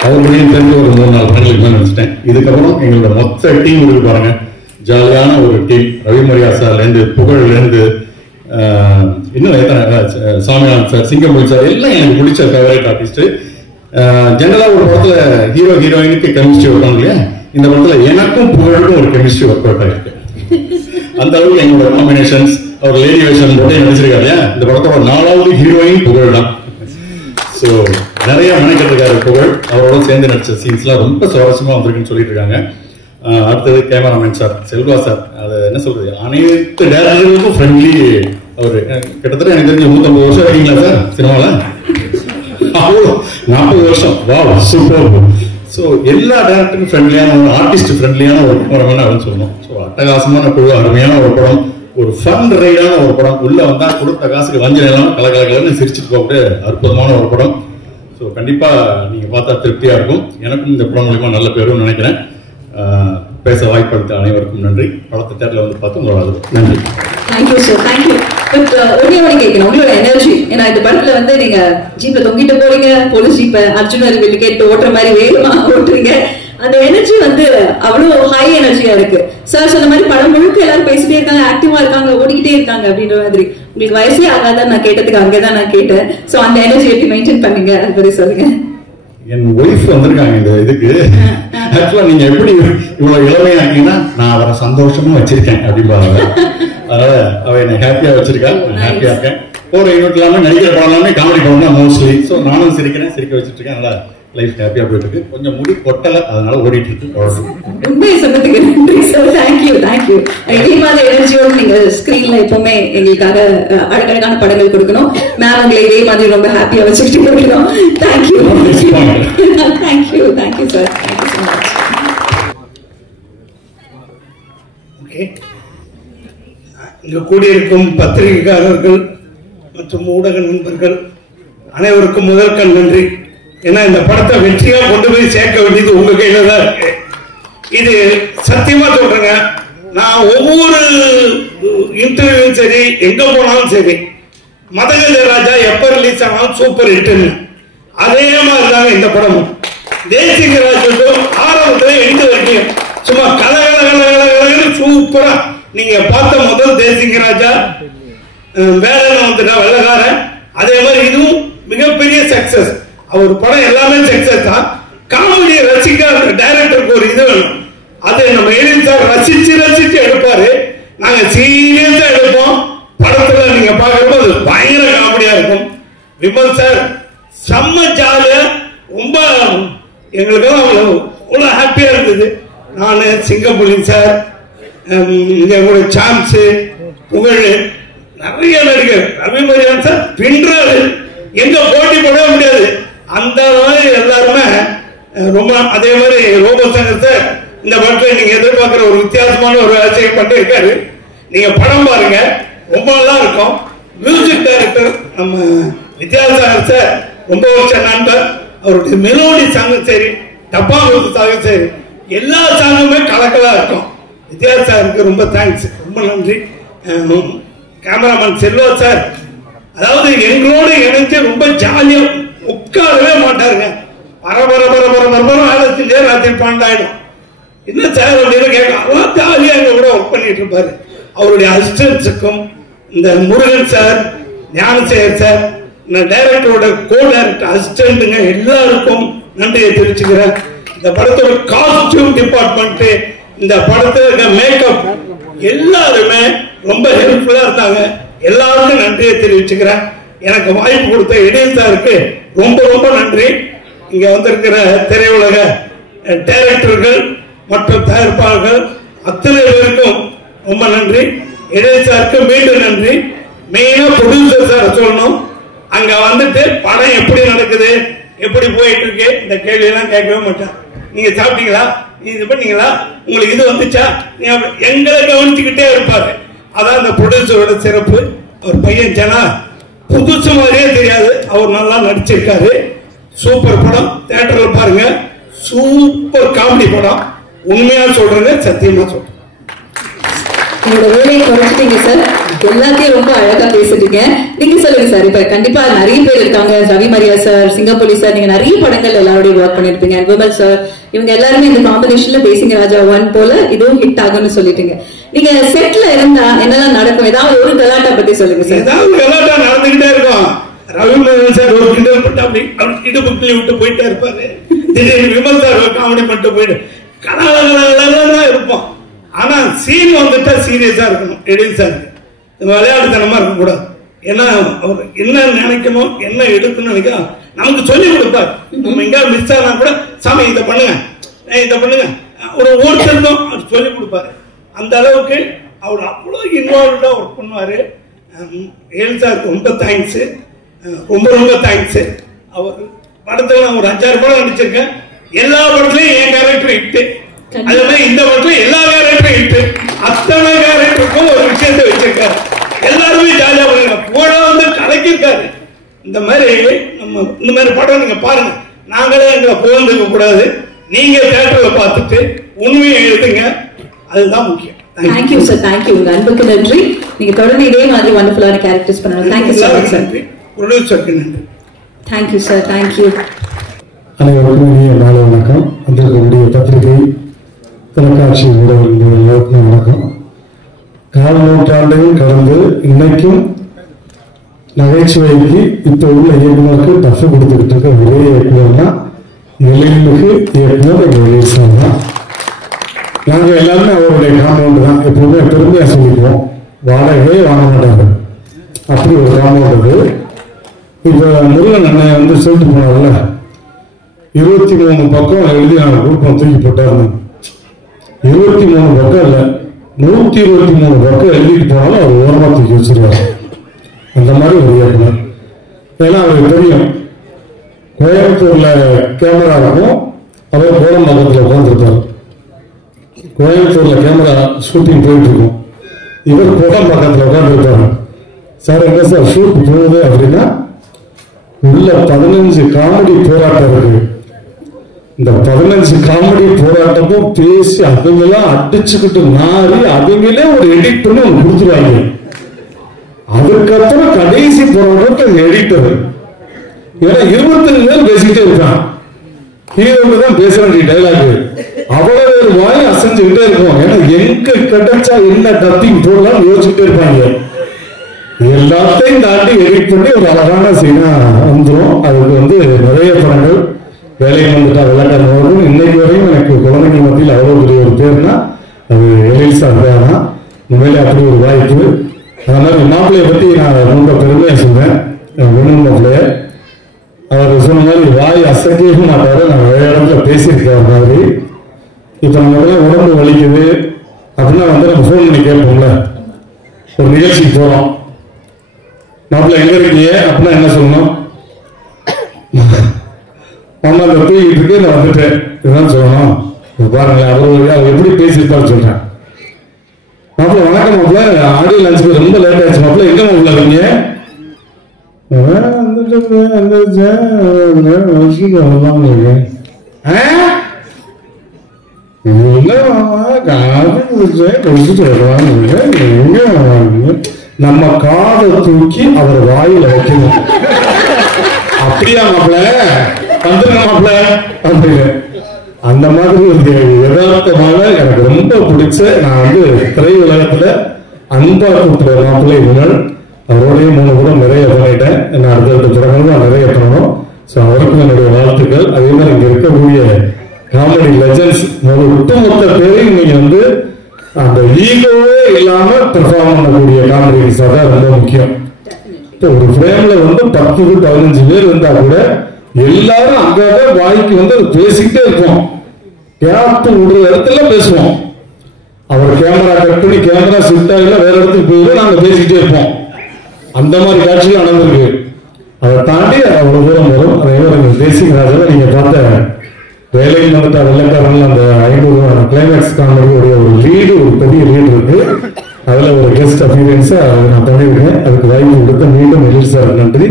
அவர்களையும் தெரிஞ்சு ஒரு 3-4 படங்களுக்கு மேலே நினைச்சிட்டேன். இதுக்கப்புறம் எங்களோட மொத்த டீம் இருக்கு பாருங்க, ஜாலியான ஒரு டீம். ரவிமரியா சார்லேருந்து புகழ்லேருந்து இன்னும் எத்தனை சாமிநாதன் சார், சிங்கம்புல் சார் எல்லாம் எனக்கு பிடிச்ச ஃபேவரட் ஆர்டிஸ்ட். ஜெனரலா ஒரு படத்துல ஹீரோ ஹீரோயினுக்கு கெமிஸ்ட்ரி ஒர்க் ஆகும் இல்லையா, இந்த படத்துல எனக்கும் புகழுக்கும் ஒரு கெமிஸ்ட்ரி ஒர்க் அவுட் ஆகிருக்கு. அந்த அளவுக்கு எங்களோட காம்பினேஷன்ஸ். அவர் லேடி வேஷன் போட்டு நினைச்சிருக்காரு இல்லையா, இந்த படத்தோட 4வது ஹீரோயின் புகழ் தான். ஸோ நிறைய மெனக்கெட்டிருக்காரு புகழ். அவரோட சேர்ந்து நடிச்ச சீன்ஸ்லாம் ரொம்ப சுவாரஸ்யமா வந்திருக்குன்னு சொல்லிட்டு இருக்காங்க. அடுத்தது கேமராமேன் சார் செல்வா சார். அது என்ன சொல்றது, அனைத்து டேரக்டர்களுக்கும் ஃப்ரெண்ட்லி. அவரு கிட்டத்தட்ட எனக்கு தெரிஞ்சு 150 வருஷம் இருக்கீங்களா சார் சினிமால? அவ்வளோ 40 வருஷம். வா சூப்பர். ஸோ எல்லா டேரக்டருக்கும் ஃப்ரெண்ட்லியான ஒரு ஆர்டிஸ்ட் ஃப்ரெண்ட்லியான ஒரு கேமராமேன் அப்படின்னு சொல்லணும். ஸோ அட்டகாசமான குழு, அருமையான ஒரு படம், ஒரு ஃபன் ரைடான ஒரு படம். உள்ள வந்தா கொடுத்த காசுக்கு வஞ்சனை இல்லாமல் கலகலன்னு சிரிச்சுட்டு போட்டு அற்புதமான ஒரு படம். ஸோ கண்டிப்பா நீங்க பார்த்தா திருப்தியா இருக்கும். எனக்கும் இந்த படம் மூலியமா நல்ல பேரும் நினைக்கிறேன். பேச வாய்ப்பளித்த அனைவருக்கும் நன்றி. படத்தை தேட்டரில் வந்து பார்த்து உங்களோட நன்றி. Thank you sir, thank you. பட் ஒரே கேட்கணும் உங்களோட எனர்ஜி. ஏன்னா இந்த படத்துல வந்து நீங்க ஜீப்ல தொங்கிட்டு போறீங்க, போலீஸ் ஜீப்பை அர்ஜுனர் கேட்டு ஓட்டுற மாதிரி வேகமா ஓட்டுறீங்க. அந்த எனர்ஜி வந்து அவ்வளவு ஹை எனர்ஜியா இருக்கு. சார் சொன்ன மாதிரி படம் முழுக்க எல்லாரும் பேசிட்டே இருக்காங்க, ஆக்டிவா இருக்காங்க, ஓடிக்கிட்டே இருக்காங்க அப்படின்ற மாதிரி. உங்களுக்கு வயசே ஆகாதான் நான் கேட்டதுக்கு அங்கதான் நான் கேட்டேன். சோ அந்த எனர்ஜி எப்படி மெயின்டைன் பண்ணீங்க அது பத்தி சொல்லுங்க. என் ஒய்ஃப் வந்திருக்காங்க இந்த இதுக்கு. ஆக்சுவலா நீங்க எப்படி இவ்வளவு இளமையா இருக்கீங்கன்னா நான் அவரை சந்தோஷமா வச்சிருக்கேன் அப்படிம்பாங்க. அதனால அவ என்னை ஹாப்பியா வச்சிருக்கா, ஹாப்பியா இருக்கேன். ஒரு யூனிட் எல்லாமே நடிக்கிற படம் எல்லாமே காமெடி படம் தான் மோஸ்ட்லி. ஸோ நானும் சிரிக்கிறேன், சிரிக்க வச்சுட்டு இருக்கேன். அதனால லைஃப் ஹாப்பியா போயிட்டு இருக்கு. கொஞ்சம் முடி கொட்டல, அதனால ஓடிட்டு இருக்கு. உண்மை சொன்னதுக்கு நன்றி சார். Thank you thank you. இதே மாதிரி எனர்ஜியோடு நீங்க ஸ்கிரீன்ல எப்பவுமே எங்களுக்காக அழகழகான படங்கள் கொடுக்கணும். மேம் உங்களை இதே மாதிரி ரொம்ப ஹாப்பியா வச்சுக்கிட்டு இருக்கணும். Thank you thank you thank you sir. Thank you so much. Okay, இங்கு கூடியிருக்கும் பத்திரிகைக்காரர்கள் மற்றும் ஊடக நண்பர்கள் அனைவருக்கும் முதற்கண் நன்றி. ஏன்னா இந்த படத்தை வெற்றியா கொண்டு போய் சேர்க்க வேண்டியது உங்க கையில தான் இருக்கு. இது சத்தியமா சொல்றேங்க, நான் ஒவ்வொரு இன்டர்வியூவும் சரி, எங்க போனாலும் சரி, மதகஜ ராஜா எப்ப ரிலீஸ் ஆனாலும் சூப்பர் ஹிட்னு. அதே மாதிரி தாங்க இந்த படமும். தேசிங்க ராஜா ஆரம்பத்துல எண்டு வரைக்கும் சும்மா கலகலகலகலகலன்னு சூப்பரா. நீங்க பார்த்த முதல் தேசிங்க ராஜா, வேலை வந்துட்டா வெள்ளக்காரன், அதே மாதிரி இதுவும் மிகப்பெரிய சக்சஸ். அவர் படம் எல்லாமே சக்சஸ் தான். காமெடியை ரசிக்க டைரக்டருக்கு ஒரு இது வேணும். அது நம்ம எழில் சார் ரசிச்சு ரசிச்சு எடுப்பாரு. நாங்க சீரியஸா எடுப்போம். படத்துல நீங்க பாக்குறப்போ அது பயங்கர காமெடியா இருக்கும். விமல் சார் செம்ம ஜாலியா, ரொம்ப எங்களுக்கு அவ்வளவு ஹாப்பியா இருந்தது. நானு சிங்கப்புலி சார், எங்களுடைய சான்ஸ், புகழ், நிறைய நடிகர், ரவிமரியான் சார் பின்றாரு, எங்க போட்டி போடவே முடியாது. அந்த மாதிரி எல்லாருமே ரொம்ப. அதே மாதிரி ரோபோசங்கர் சார் இந்த படத்துல நீங்க எதிர்பார்க்கிற ஒரு வித்தியாசமான ஒரு வேலையை பண்ணிருக்காரு. நீங்க படம் பாருங்க, ரொம்ப நல்லா இருக்கும். மியூசிக் டைரக்டர் நம்ம வித்யாசாகர் சார் ரொம்ப வருஷ நண்பர். அவருடைய மெலோடி சாங்கும் சரி, டப்பா சாங்கும் சரி, எல்லா சாங்குமே கலக்கலா இருக்கும். வித்யாசாகருக்கு ரொம்ப தேங்க்ஸ், ரொம்ப நன்றி. கேமராமேன் செல்வா சார், அதாவது எங்களோட இணைஞ்சு ரொம்ப ஜாலியா உட்காரவே மாட்டாருங்க. பரபரம் வேலை செஞ்சே ராத்திரி 12 ஆயிடும். என்ன சார் அப்படின்னு கேட்க ஜாலியா எங்க கூட ஒர்க் பண்ணிட்டு இருப்பாரு. அவருடைய அசிஸ்டன்ஸுக்கும், இந்த முருகன் சார், ஞானசேகர் சார், டைரக்டரோட கோ டைரக்டர் அசிஸ்டன்ட்டுங்க எல்லாருக்கும் நன்றியை தெரிவிச்சுக்கிறேன். இந்த படத்தோட காஸ்டியூம் டிபார்ட்மெண்ட், இந்த படத்துல மேக்கப் எல்லாருமே ரொம்ப ஹெல்ப்ஃபுல்லா இருந்தாங்க. எல்லாருக்கும் நன்றியை தெரிவிச்சுக்கிறேன். எனக்கு வாய்ப்பு கொடுத்த எழில் சாருக்கு ரொம்ப ரொம்ப நன்றி. இங்க வந்திருக்கிற திரையுலக டைரக்டர்கள் மற்றும் தயாரிப்பாளர்கள் அத்தனை பேருக்கும் ரொம்ப நன்றி. எழில் சாருக்கு மீண்டும் நன்றி. மெயினா ப்ரொடியூசர் சார் சொல்லணும், அங்க வந்துட்டு படம் எப்படி நடக்குது, எப்படி போயிட்டு இருக்கு, இந்த கேள்வி எல்லாம் கேட்கவே மாட்டேன். நீங்க சாப்பிட்டீங்களா, இது பண்ணீங்களா, உங்களுக்கு இது வந்துச்சா, எங்களை கவனிச்சுக்கிட்டே இருப்பாரு. அதான் இந்த ப்ரொடியூசரோட சிறப்பு. ஒரு பையன் ஜனா புதுசு மாதிரியே தெரியாது, அவர் நல்லா நடிச்சிருக்காரு. சூப்பர் படம், தியேட்டர்ல பாருங்க. சூப்பர் காமெடி படம். உண்மையா சொல்றேங்க, சத்தியமா சொல்றேன். என்னோட வேலையை குறைச்சிட்டீங்க சார், எல்லாத்தையும் ரொம்ப அழகா பேசிட்டீங்க. நீங்க சொல்லுங்க சார், இப்ப கண்டிப்பா நிறைய பேர் இருக்காங்க, ரவி மரியா சார், சிங்கப்புலி சார், நீங்க நிறைய படங்கள் எல்லாரோடையும் ஒர்க் பண்ணிருப்பீங்க. விமல் சார், இவங்க எல்லாருமே இந்த காம்பினேஷன்ல தேசிங்க ராஜா 1 போல இதுவும் ஹிட் ஆகும்னு சொல்லிட்டீங்க. நீங்க செட்ல இருந்தா என்னெல்லாம் நடக்கும், ஏதாவது ஒரு கலாட்டா பத்தி சொல்லுங்க சார். ஏதாவது கலாட்டா நடந்துகிட்டே இருக்கும். ரவி மரியா சார் ஒரு கிண்டல் பண்ணி அப்படி இடுப்பு கிள்ளி விட்டு போயிட்டே இருப்பாரு. திடீர்னு விமல் சார் ஒரு காமெடி பண்ணிட்டு போயிட்டு கலாதான் இருப்போம். ஆனா சீன் வந்துட்டா சீரியஸா இருக்கணும். எழில் சார் விளையாட்டுத்தனமா இருக்க கூடாது. ஏன்னா அவர் என்ன நினைக்கணும், என்ன எடுக்கணும்னு நினைக்கணும் நமக்கு சொல்லி கொடுப்பார். நம்ம எங்கேயாவது மிஸ் ஆனா கூட சாமி இதை பண்ணுங்க, இதை பண்ணுங்க, ஒரு ஒருத்தருக்கும் அவர் சொல்லி கொடுப்பாரு. அந்த அளவுக்கு அவர் அவ்வளோ இன்வால்வ்டா ஒர்க் பண்ணுவாரு. எழில் சார் ரொம்ப தேங்க்ஸ், ரொம்ப ரொம்ப தேங்க்ஸ். அவர் படத்துல நான் ஒரு 5-6 படம் நடிச்சிருக்கேன். எல்லா படத்துலயும் என் கேரக்டர் இட்டு, அதே மாதிரி இந்த படத்துல எல்லா கேரக்டரும் இட்டு, அத்தனை கேரக்டருக்கும் ஒரு விஷயத்தை வச்சிருக்காரு. எல்லாருமே ஜாலியா பண்ணுங்க. போட வந்து கலக்கிருக்காரு. இந்த மாதிரி நம்ம இந்த மாதிரி படம் நீங்க பாருங்க. நாங்களே எங்களை புகழ்ந்துக்க கூடாது. நீங்க தியேட்டர்ல பார்த்துட்டு உண்மையை எழுதுங்க, அதுதான் முக்கியம். Thank you sir, thank you. உங்க அன்புக்கு நன்றி. நீங்க தொடர்ந்து இதே மாதிரி வண்டர்ஃபுல்லான கேரக்டர்ஸ் பண்ணணும். Thank you sir. ப்ரொடியூசருக்கு நன்றி. Thank you sir, thank you. அனைவருக்கும் இனிய மாலை வணக்கம். வந்திருக்கக்கூடிய பத்திரிகை தொலைக்காட்சி ஊடகங்கள் எல்லோருக்கும் வணக்கம். கால் நூற்றாண்டையும் கடந்து இன்னைக்கும் நகைச்சுவைக்கு இப்ப உள்ள இயக்குநருக்கு டஃப் கொடுத்துக்கிட்டு இருக்க ஒரே இயக்குனர்னா நிலைமிகு இயக்குனர் எங்க வெளியேசன் தான். நாங்க எல்லாருமே அவருடைய காம்பவுண்ட் தான் எப்பவுமே பெருமையா சொல்லிக்குவோம். வாடகையே வாங்க மாட்டாங்க, அப்படி ஒரு காம்பவுண்ட் அது. இப்ப முருகன் அண்ணன் வந்து சொல்லிட்டு போனார்ல, 23 பக்கம் எழுதி நான் குரூப்பம் தூக்கி போட்டாரு. 23 பக்கம் இல்ல, 123 பக்கம் எழுதிட்டு போனாலும் அவர் ஓரமா தூக்கி வச்சிருவாரு. அந்த மாதிரி ஒரு இயக்குனர். ஏன்னா அவருக்கு தெரியும் கோயம்புத்தூர்ல கேமரா இருக்கும், அவர் கோடம்பாக்கத்தில் உட்காந்துருப்பார். கோயம்புத்தூர்ல கேமரா ஷூட்டிங் போயிட்டு இருக்கும், இவர் கோடம்பாக்கத்தில் உட்காந்துருப்பாரு. சார் எங்க சார் ஷூட் போகுது அப்படின்னா, உள்ள 15 காமெடி போராட்டம் இருக்கு. இந்த 15 காமெடி போராட்டமும் பேசி அவங்கெல்லாம் அடிச்சுக்கிட்டு மாறி அவங்களே ஒரு எடிட் பண்ணி அவங்க கொடுத்துருவாங்க. அதுக்கப்புறம் கடைசி போராட்டம் எடிட்டர். ஏன்னா 25 பேர் பேசிக்கிட்டே இருக்கான், ஹீரோக்கு தான் பேச வேண்டிய டைலாக் அவ்வளவு ஒரு வாய் அசைஞ்சுக்கிட்டே இருக்கும். ஏன்னா எங்க கிடைச்சா என்ன டப்பிங் போடலாம் யோசிச்சுட்டே இருப்பாங்க. எல்லாத்தையும் தாண்டி எடிட் பண்ணி ஒரு அழகான சீனா வந்துடும். அதுக்கு வந்து நிறைய படங்கள் வேலையை வந்துட்டா விளையாட்டு இன்னைக்கு வரையும் எனக்கு குழந்தைங்க மத்தியில் அவ்வளவு பெரிய ஒரு பேர்னா அது எலிசா தான். உண்மையிலே அப்படி ஒரு வாய்ப்பு. அதனால மாப்பிள்ளைய பத்தி நான் ரொம்ப பெருமையா சொல்றேன். வெண்ணும் மாப்பிள்ளைய அவர் சொன்ன மாதிரி வாய் அசைக்கவே மாட்டாரு. நான் நிறைய இடத்துல பேசியிருக்கேன் மாதிரி. இப்ப நம்ம உடம்பு வலிக்குது அப்படின்னா வந்து நம்ம ஃபோன் பண்ணி கேட்போம்ல, ஒரு நிகழ்ச்சிக்கு போறோம், மாப்பிள்ள எங்க இருக்கீங்க அப்படின்னா என்ன சொல்லணும்? மாமா அந்த தூக்கிட்டு இருக்கு, நான் வந்துட்டேன், இதுதான் சொல்லணும். பாருங்க அவர் எப்படி பேசியிருப்பாரு சொல்றேன். மாப்பிள்ள வணக்கம் மாப்பிள்ள, ஆடியோ லஞ்ச் ரொம்ப லேட் ஆயிடுச்சு மாப்பிள்ள, எங்க மாப்பிள்ள இருக்கீங்க? நம்ம காதை தூக்கி அவர் வாயில வைக்கணும். அப்படியா மாப்பிள்ள, வந்துருங்க மாப்பிள்ள அப்படின்னு. அந்த மாதிரி ஒரு யதார்த்தமான எனக்கு ரொம்ப பிடிச்ச, நான் வந்து திரையுலகத்துல அன்பா கூப்பிட்ட மாப்பிள்ளை இவங்கள். அவரோடய 3 படம் நிறைய பண்ணிட்டேன். நான் அடுத்தடுத்த படங்கள் தான் நிறைய பண்ணணும். ஸோ அவருக்கும் என்னுடைய வாழ்த்துக்கள். அதே மாதிரி இங்க இருக்கக்கூடிய காமெடி லெஜண்ட்ஸ் ஒட்டுமொத்த பேரையும் நீங்க வந்து அந்த ஈகோவே இல்லாம பெர்ஃபார்ம் பண்ணக்கூடிய காமெடிஸ் தான் ரொம்ப முக்கியம். ஒரு ஃப்ரேம்ல வந்து 10-15 பேர் இருந்தா கூட எல்லாரும் அங்கவே வாய்க்கு வந்து பேசிக்கிட்டே இருப்போம். கேப் விடுற இடத்துல பேசுவோம். அவர் கேமரா கட் பண்ணி கேமரா ஷிஃப்ட் ஆகல வேற இடத்துக்கு போயிடும், நாங்க பேசிக்கிட்டே இருப்போம். அந்த மாதிரி காட்சிகள் நடந்திருக்கு. அதை தாண்டி அவ்வளவு தூரம் வரும். அதே மாதிரி தேசிக ராஜாவை நீங்க பார்த்த வேலையில் வந்துட்டு வெள்ளக்காரர்கள் அந்த 500 கிளைமேக்ஸ் காமெடியோடைய ஒரு லீடு, ஒரு பெரிய லீடு இருக்கு. அதுல ஒரு கெஸ்ட் அப்பியரன்ஸா நான் பண்ணியிருக்கேன். அதுக்கு வாய்ப்பு கொடுத்த மீண்டும் எழில் சார் நன்றி.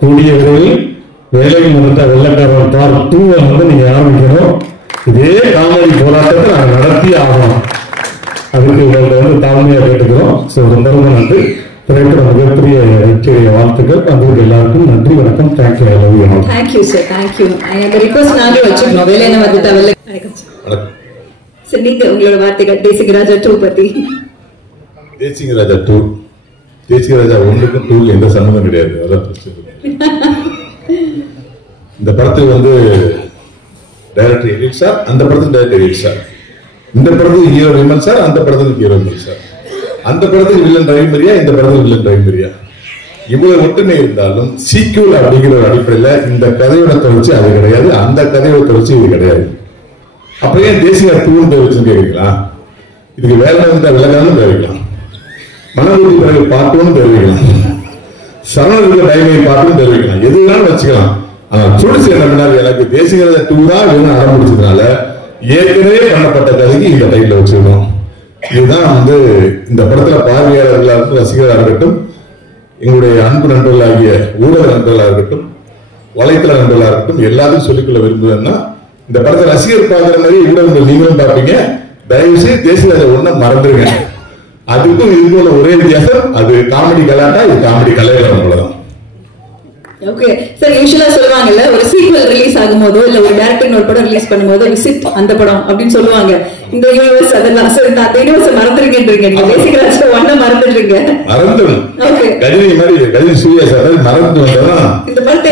கூடிய விரைவில் வேலையில் வந்துட்டு வெள்ளக்காரன் பார்ட் 2 வந்து நீங்க ஆரம்பிக்கணும். இதே காமெடி போராட்டத்தை நாங்கள் நடத்தி ஆகணும். அதுக்கு உங்களை வந்து தாழ்மையா கேட்டுக்கிறோம். ஸோ ரொம்ப ரொம்ப நன்றி. திரைப்பட மிகப்பெரிய வெற்றிய வாழ்த்துக்கள். அதுக்கு எல்லாருக்கும் நன்றி, வணக்கம். Thank you. I love you all. Thank you sir, thank you. அந்த ரிக்வெஸ்ட் நாங்களே வச்சுக்கணும். வேலையில வந்துட்டா வணக்கம் சார். நீங்க உங்களோட வார்த்தைகள் தேசிக ராஜா 2 பத்தி. தேசிக ராஜா 2, தேசிக ராஜா 1க்கும் 2க்கும் எந்த சம்பந்தம் கிடையாது. அதான் இந்த படத்துக்கு வந்து டைரக்டர் எழில் சார், அந்த படத்துக்கு டைரக்டர் எழில் சார், இந்த படத்துக்கு ஹீரோ விமல் சார், அந்த படத்துக்கு ஹீரோ விமல் சார், அந்த படத்துக்கு வில்லன் ரவிமரியா, இந்த படத்துக்கு வில்லன் ரவிமரியா. இவ்வளவு ஒற்றுமை இருந்தாலும் சீக்வல் அப்படிங்கிற ஒரு அடிப்படையில இந்த கதையோட தொடர்ச்சி அது கிடையாது, அந்த கதையோட தொடர்ச்சி இது கிடையாது. அப்ப ஏன் தேசிய 2 பேர் வச்சுன்னு கேட்கறீங்களா? இதுக்கு வேலை இருந்தா விலகாலும் தெரிவிக்கலாம், மனவுறுதி பிறகு பார்க்கணும் தெரிவிக்கலாம், சரண டைமை பார்க்கணும் தெரிவிக்கலாம், எது வேணாலும் வச்சுக்கலாம். ஆனா சுடிச்சு என்ன பண்ணாரு, எனக்கு தேசிய 2 தான் வேணும் ஆரம்பிச்சதுனால ஏற்கனவே பண்ணப்பட்ட கதைக்கு இந்த டைட்டில் வச்சிருக்கோம். இதுதான் வந்து இந்த படத்துல பார்வையாளர்களாக ரசிகர்களாக இருக்கட்டும், எங்களுடைய அன்பு நண்பர்களாகிய ஊடக நண்பர்களாக இருக்கட்டும், வலைத்தள நண்பர்களாக இருக்கட்டும், எல்லாத்தையும் சொல்லிக்கொள்ள விரும்புவேன்னா, இந்த படத்தை ரசிகர் பார்க்குற மாதிரி ஊடகங்கள் நீங்களும் பார்ப்பீங்க. தயவு செய்து தேசிய ராஜா 1 மறந்துருங்க. அதுக்கும் இதுக்கும் ஒரே வித்தியாசம், அது காமெடி கலாட்டா, இது காமெடி கலைவரம். அவ்வளவுதான். ஓகே சார், யூசுவலா சொல்லுவாங்கல்ல ஒரு சீக்வல் ரிலீஸ் ஆகும்போதோ இல்ல ஒரு டைரக்டர் ஒரு படம் ரிலீஸ் பண்ணும்போது விசிட் அந்த படம் அப்படின்னு சொல்லுவாங்க. இந்த யூனிவர்ஸ் அதெல்லாம் சார் அந்த யூனிவர்ஸ் மறந்துருக்கீங்க, நீங்க பேசிக்கிறாச்சு ஒண்ணா மறந்துடுறீங்க. மறந்துடும். ஓகே, கஜினி மாதிரி கஜினி சூர்யா சார் மறந்து வந்தாதான் இந்த படத்தை